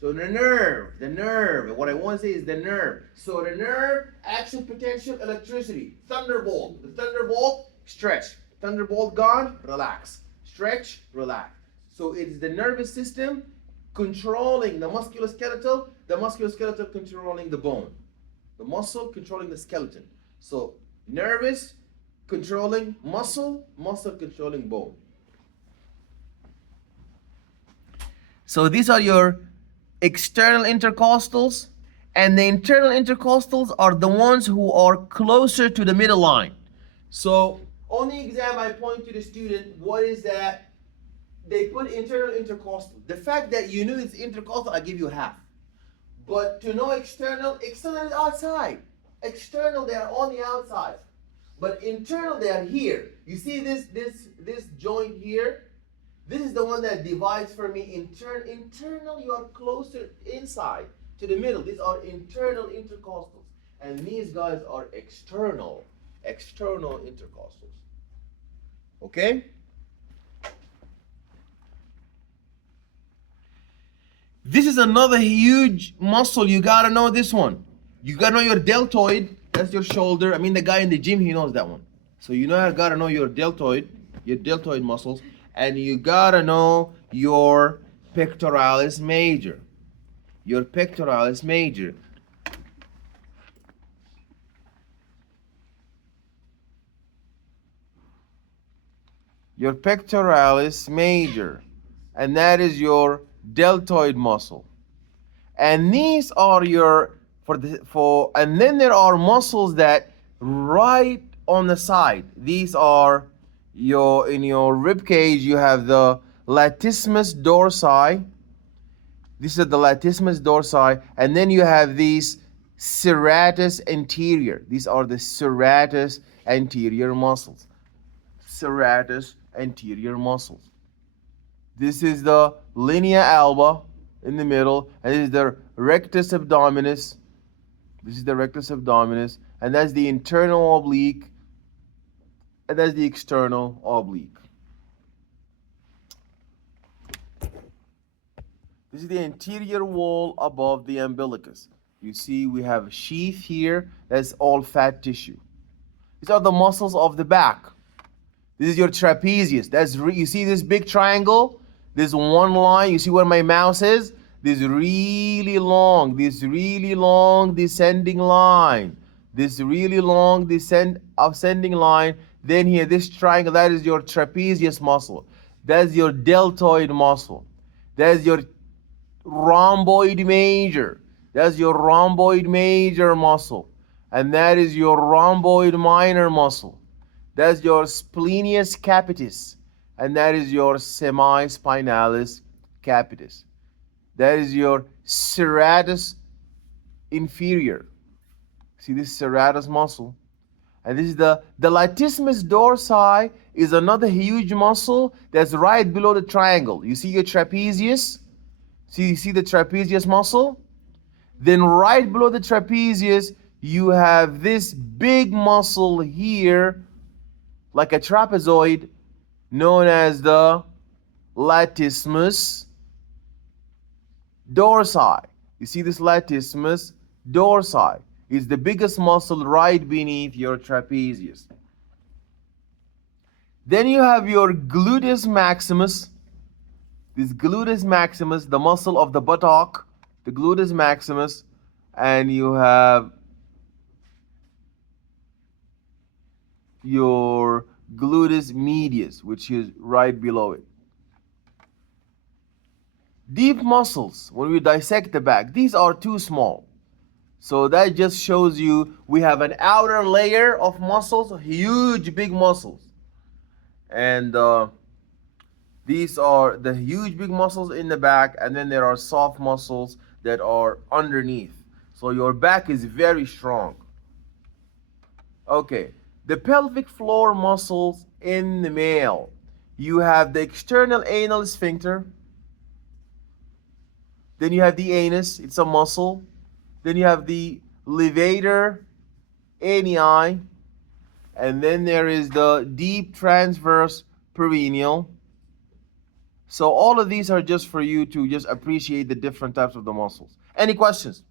So the nerve. What I want to say is the nerve. So the nerve, action, potential, electricity. Thunderbolt. The thunderbolt, stretch. Thunderbolt gone, relax. Stretch, relax. So it's the nervous system controlling the musculoskeletal, the musculoskeletal controlling the bone. The muscle controlling the skeleton. So nervous controlling muscle, muscle controlling bone. So these are your external intercostals, and the internal intercostals are the ones who are closer to the middle line. So on the exam I point to the student, what is that? They put internal intercostal. The fact that you knew it's intercostal, I give you half. But to know external is outside. External, they are on the outside. But internal, they are here. You see this joint here? This is the one that divides for me. Internal, you are closer inside to the middle. These are internal intercostals. And these guys are external intercostals. Okay? This is another huge muscle. You gotta know this one. You gotta know your deltoid. That's your shoulder. I mean, the guy in the gym, he knows that one. So you gotta know your deltoid muscles. And you gotta know your pectoralis major. Your pectoralis major. Your pectoralis major. And that is your deltoid muscle. And these are your and then there are muscles that right on the side. These are your in your rib cage you have the latissimus dorsi. This is the latissimus dorsi, and then you have these serratus anterior. These are the serratus anterior muscles. Serratus anterior muscles. This is the linea alba in the middle, and this is the rectus abdominis. This is the rectus abdominis, and that's the internal oblique, and that's the external oblique. This is the anterior wall above the umbilicus. You see we have a sheath here, that's all fat tissue. These are the muscles of the back. This is your trapezius. You see this big triangle? This one line, you see where my mouse is? This really long descending line. This really long ascending line. Then here, this triangle, that is your trapezius muscle. That's your deltoid muscle. That's your rhomboid major. That's your rhomboid major muscle. And that is your rhomboid minor muscle. That's your splenius capitis. And that is your semispinalis capitis. That is your serratus inferior. See this serratus muscle? And this is the latissimus dorsi is another huge muscle that's right below the triangle. You see your trapezius? You see the trapezius muscle? Then right below the trapezius, you have this big muscle here, like a trapezoid, known as the latissimus dorsi. You see this latissimus dorsi is the biggest muscle right beneath your trapezius. Then you have your gluteus maximus. This gluteus maximus, the muscle of the buttock, the gluteus maximus, and you have your gluteus medius, which is right below it. Deep muscles, when we dissect the back, these are too small. So that just shows you we have an outer layer of muscles, huge big muscles. And these are the huge big muscles in the back, and then there are soft muscles that are underneath. So your back is very strong. Okay, the pelvic floor muscles in the male. You have the external anal sphincter. Then you have the anus, it's a muscle. Then you have the levator ani. And then there is the deep transverse perineal. So all of these are just for you to just appreciate the different types of the muscles. Any questions?